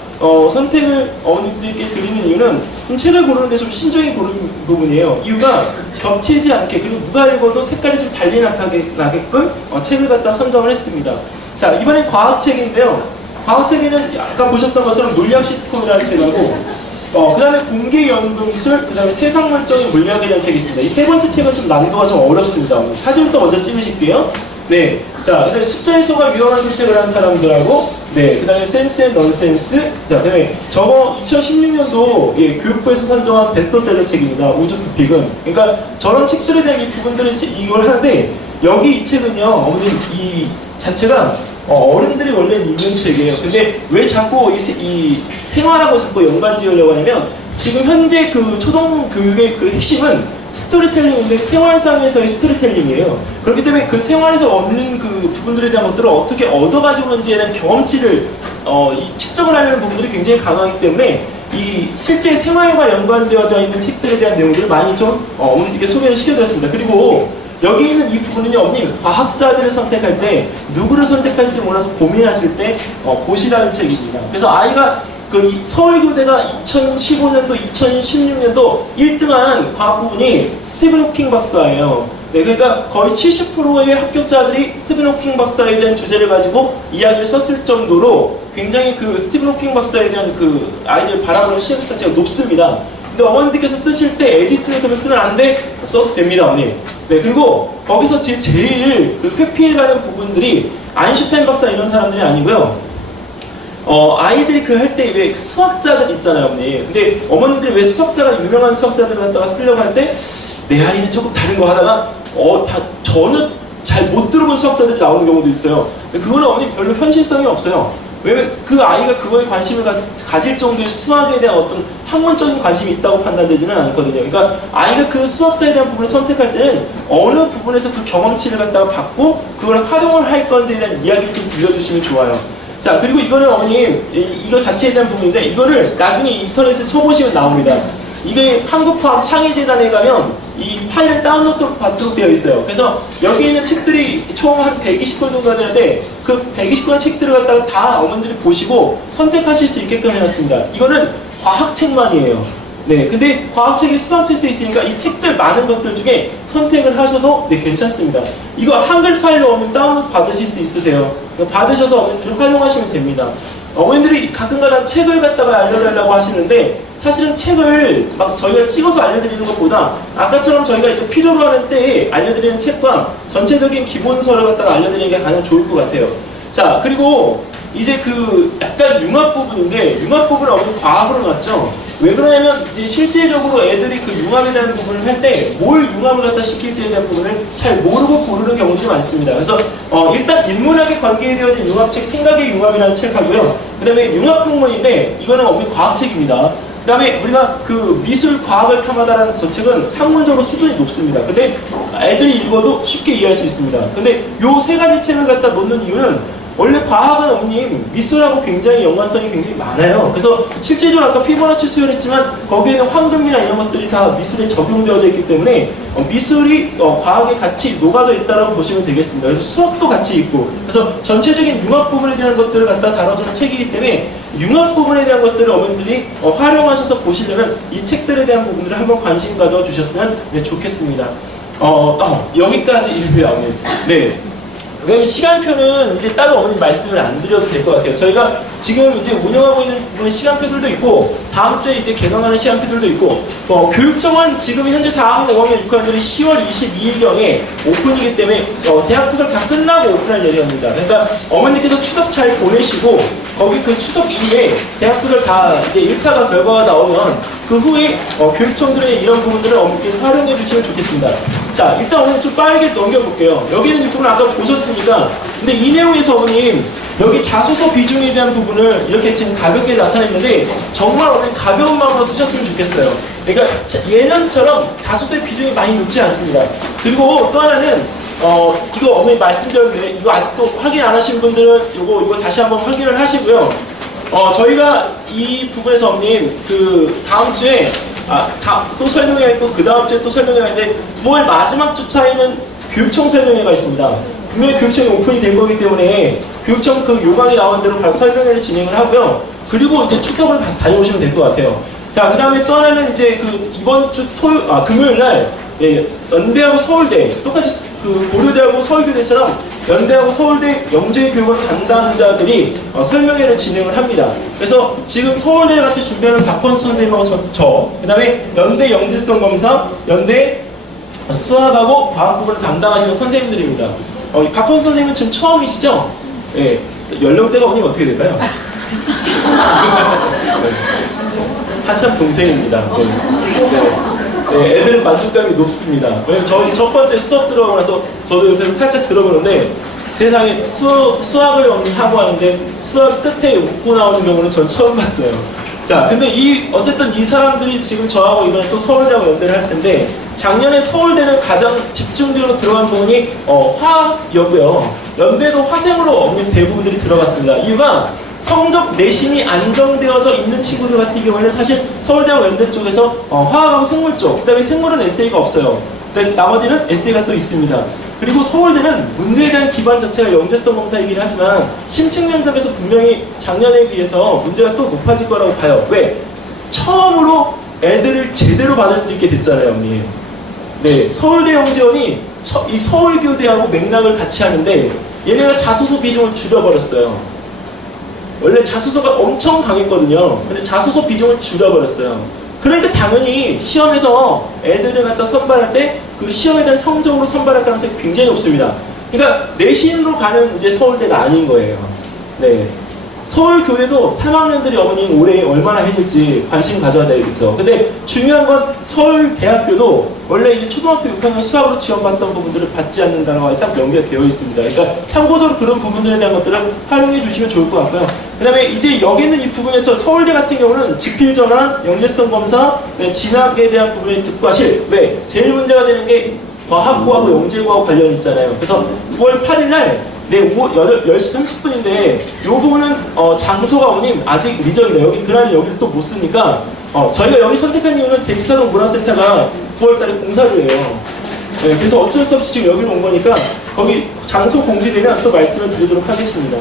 선택을 어머님들께 드리는 이유는 좀 책을 고르는데 좀 신중히 고르는 부분이에요. 이유가 겹치지 않게 그리고 누가 읽어도 색깔이 좀 달리 나게끔 책을 갖다 선정을 했습니다. 자, 이번엔 과학책인데요. 과학책에는 아까 보셨던 것처럼 물리학 시트콤이라는 책하고 그 다음에 공기연금술, 그 다음에 세상물적인 물리학이라는 책이 있습니다. 이 세 번째 책은 좀 난이도가 좀 어렵습니다. 사진부터 먼저 찍으실게요. 네. 자, 그 다음에 숫자 해소가 유용한 선택을 한 사람들하고, 네. 그 다음에 센스 앤 넌센스. 자, 그 다음에 저거 2016년도 예, 교육부에서 선정한 베스트셀러 책입니다. 우주 토픽은. 그러니까 저런 책들에 대한 이 부분들을 이걸 하는데, 여기 이 책은요, 어머님 이 자체가 어른들이 원래 읽는 책이에요. 근데 왜 자꾸 이 생활하고 자꾸 연관 지으려고 하냐면 지금 현재 그 초등 교육의 그 핵심은 스토리텔링인데 생활상에서의 스토리텔링이에요. 그렇기 때문에 그 생활에서 얻는 그 부분들에 대한 것들을 어떻게 얻어가지고는지에 대한 경험치를 이 측정을 하려는 부분들이 굉장히 강하기 때문에 이 실제 생활과 연관되어져 있는 책들에 대한 내용들을 많이 좀 어머님께 소개를 시켜드렸습니다. 그리고 여기 있는 이 부분은요, 어머님, 과학자들을 선택할 때 누구를 선택할지 몰라서 고민하실 때 보시라는 책입니다. 그래서 아이가 그 서울교대가 2015년도, 2016년도 1등한 과학 부분이 스티븐 호킹 박사예요. 네, 그러니까 거의 70%의 합격자들이 스티븐 호킹 박사에 대한 주제를 가지고 이야기를 썼을 정도로 굉장히 그 스티븐 호킹 박사에 대한 그 아이들 바라보는 시각 자체가 높습니다. 근데 어머님들께서 쓰실 때 에디슨을 그러면 쓰면 안 돼? 써도 됩니다, 어머니. 네, 그리고 거기서 제일 그 회피해가는 부분들이 아인슈타인 박사 이런 사람들이 아니고요. 아이들이 그 할 때 왜 수학자들 있잖아요, 어머니. 근데 어머님들이 왜 수학자가 유명한 수학자들을 갖다가 쓰려고 할 때 내 아이는 조금 다른 거 하다가 전혀 잘 못 들어본 수학자들이 나오는 경우도 있어요. 근데 그거는 어머니 별로 현실성이 없어요. 왜냐면 그 아이가 그거에 관심을 가질 정도의 수학에 대한 어떤 학문적인 관심이 있다고 판단되지는 않거든요. 그러니까 아이가 그 수학자에 대한 부분을 선택할 때는 어느 부분에서 그 경험치를 갖다가 받고 그걸 활용을 할 건지에 대한 이야기를 좀 들려주시면 좋아요. 자, 그리고 이거는 어머님 이거 자체에 대한 부분인데 이거를 나중에 인터넷에 쳐보시면 나옵니다. 이게 한국과학창의재단에 가면 이 파일을 다운로드 받도록 되어 있어요. 그래서 여기 있는 책들이 총 한 120권 정도 되는데 그 120권 책들을 갖다가 다 어머님들이 보시고 선택하실 수 있게끔 해놨습니다. 이거는 과학책만이에요. 네, 근데 과학책이 수학책도 있으니까 이 책들 많은 것들 중에 선택을 하셔도 네, 괜찮습니다. 이거 한글 파일로 어머님 다운로드 받으실 수 있으세요. 받으셔서 어머님들이 활용하시면 됩니다. 어머님들이 가끔가다 책을 갖다가 알려달라고 하시는데 사실은 책을 막 저희가 찍어서 알려드리는 것보다 아까처럼 저희가 이제 필요로 하는 때에 알려드리는 책과 전체적인 기본서를 갖다가 알려드리는 게 가장 좋을 것 같아요. 자, 그리고 이제 그 약간 융합 부분인데 융합 부분을 어머니 과학으로 놨죠. 왜 그러냐면 이제 실질적으로 애들이 그 융합에 대한 부분을 할 때 뭘 융합을 갖다 시킬지에 대한 부분을 잘 모르고 고르는 경우들이 많습니다. 그래서 일단 인문학에 관계되어진 융합책 생각의 융합이라는 책하고요. 그 다음에 융합 학문인데 이거는 어머니 과학책입니다. 그 다음에 우리가 그 미술 과학을 탐하다라는 저 책은 학문적으로 수준이 높습니다. 근데 애들이 읽어도 쉽게 이해할 수 있습니다. 근데 요 세 가지 책을 갖다 놓는 이유는 원래 과학은 어머님 미술하고 굉장히 연관성이 굉장히 많아요. 그래서 실제적으로 아까 피보나치 수혈했지만 거기에는 황금이나 이런 것들이 다 미술에 적용되어져 있기 때문에 미술이 과학에 같이 녹아져 있다고 보시면 되겠습니다. 그래서 수학도 같이 있고 그래서 전체적인 융합 부분에 대한 것들을 갖다 다뤄주는 책이기 때문에 융합 부분에 대한 것들을 어머님들이 활용하셔서 보시려면 이 책들에 대한 부분들을 한번 관심 가져주셨으면 네, 좋겠습니다. 여기까지 일부야 어머님. 네. 왜냐면 시간표는 이제 따로 어머님 말씀을 안 드려도 될 것 같아요. 저희가 지금 이제 운영하고 있는 부분 시간표들도 있고 다음 주에 이제 개강하는 시간표들도 있고 교육청은 지금 현재 4학년, 5학년, 6학년들이 10월 22일경에 오픈이기 때문에 대학 후설 다 끝나고 오픈할 예정입니다. 그러니까 어머님께서 추석 잘 보내시고 거기 그 추석 이후에 대학 후설 다 이제 1차가 결과가 나오면 그 후에 교육청들의 이런 부분들을 어머님께서 활용해 주시면 좋겠습니다. 자, 일단 오늘 좀 빠르게 넘겨볼게요. 여기 있는 부분 아까 보셨으니까 근데 이 내용에서 어머님 여기 자소서 비중에 대한 부분을 이렇게 지금 가볍게 나타냈는데 정말 오늘 가벼운 마음으로 쓰셨으면 좋겠어요. 그러니까 예년처럼 자소서의 비중이 많이 높지 않습니다. 그리고 또 하나는 이거 어머니 말씀드렸는데 이거 아직도 확인 안 하신 분들은 이거 다시 한번 확인을 하시고요. 저희가 이 부분에서 어머님 그 다음 주에 또 설명회가 있고 그 다음 주에 또 설명회가 있는데 9월 마지막 주차에는 교육청 설명회가 있습니다. 분명히 교육청이 오픈이 된 거기 때문에 교육청 그 요강이 나온 대로 바로 설명회를 진행을 하고요. 그리고 이제 추석을 다녀오시면 될 것 같아요. 자, 그 다음에 또 하나는 이제 그 이번 주 금요일 날 연대하고 서울대 똑같이 그 고려대하고 서울교대처럼 연대하고 서울대 영재교육원 담당자들이 설명회를 진행을 합니다. 그래서 지금 서울대 같이 준비하는 박헌수 선생님하고 그 다음에 연대 영재성 검사, 연대 수학하고 과학 부분을 담당하시는 선생님들입니다. 박헌수 선생님은 지금 처음이시죠? 네. 연령대가 오늘 어떻게 될까요? 네. 한참 동생입니다. 네, 애들은 만족감이 높습니다. 왜냐면 저희 첫 번째 수업 들어가고 나서 저도 옆에서 살짝 들어보는데 세상에 수학을 하고 하는데 수학 끝에 웃고 나오는 경우는 전 처음 봤어요. 자, 근데 어쨌든 이 사람들이 지금 저하고 이번에 또 서울대하고 연대를 할 텐데 작년에 서울대는 가장 집중적으로 들어간 부분이 화학이었고요. 연대도 화생으로 없는 대부분들이 들어갔습니다. 이유가 성적 내신이 안정되어져 있는 친구들 같은 경우에는 사실 서울대하고 연대 쪽에서 화학하고 생물 쪽, 그 다음에 생물은 에세이가 없어요. 그래서 나머지는 에세이가 또 있습니다. 그리고 서울대는 문제에 대한 기반 자체가 영재성 검사이긴 하지만 심층 면접에서 분명히 작년에 비해서 문제가 또 높아질 거라고 봐요. 왜? 처음으로 애들을 제대로 받을 수 있게 됐잖아요, 언니. 네, 서울대 영재원이 이 서울교대하고 맥락을 같이 하는데 얘네가 자소서 비중을 줄여버렸어요. 원래 자소서가 엄청 강했거든요. 근데 자소서 비중을 줄여버렸어요. 그러니까 당연히 시험에서 애들을 갖다 선발할 때 그 시험에 대한 성적으로 선발할 가능성이 굉장히 높습니다. 그러니까 내신으로 가는 이제 서울대가 아닌 거예요. 네. 서울교대도 3학년들이 어머님 올해 얼마나 해줄지 관심 가져야 되겠죠. 근데 중요한 건 서울대학교도 원래 이제 초등학교 6학년 수학으로 지원받던 부분들을 받지 않는다라고 딱 연결되어 있습니다. 그러니까 참고적으로 그런 부분들에 대한 것들을 활용해 주시면 좋을 것 같고요. 그 다음에 이제 여기 있는 이 부분에서 서울대 같은 경우는 직필전환, 영재성 검사, 진학에 대한 부분의 득과실. 왜? 제일 문제가 되는 게 과학고하고 영재고하고 관련이 있잖아요. 그래서 9월 8일 날 오후 10시 30분인데 이 부분은 장소가 어머님 아직 미정이다. 여기 그날은 여기를 또 못 쓰니까 저희가 여기 선택한 이유는 대치사동 문화센터가 9월달에 공사를 해요. 네, 그래서 어쩔 수 없이 지금 여기로 온 거니까 거기 장소 공지되면 또 말씀을 드리도록 하겠습니다.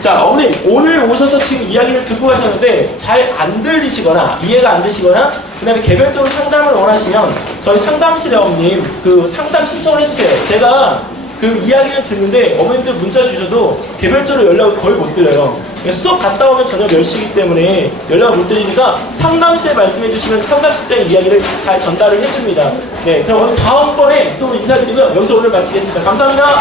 자, 어머님 오늘 오셔서 지금 이야기를 듣고 가셨는데 잘 안 들리시거나 이해가 안 되시거나 그 다음에 개별적으로 상담을 원하시면 저희 상담실에 어머님 그 상담 신청을 해주세요. 제가 그 이야기를 듣는데 어머님들 문자 주셔도 개별적으로 연락을 거의 못 드려요. 수업 갔다 오면 저녁 10시이기 때문에 연락을 못 드리니까 상담실에 말씀해 주시면 상담실장의 이야기를 잘 전달을 해줍니다. 네, 그럼 오늘 다음번에 또 인사드리고요. 여기서 오늘 마치겠습니다. 감사합니다.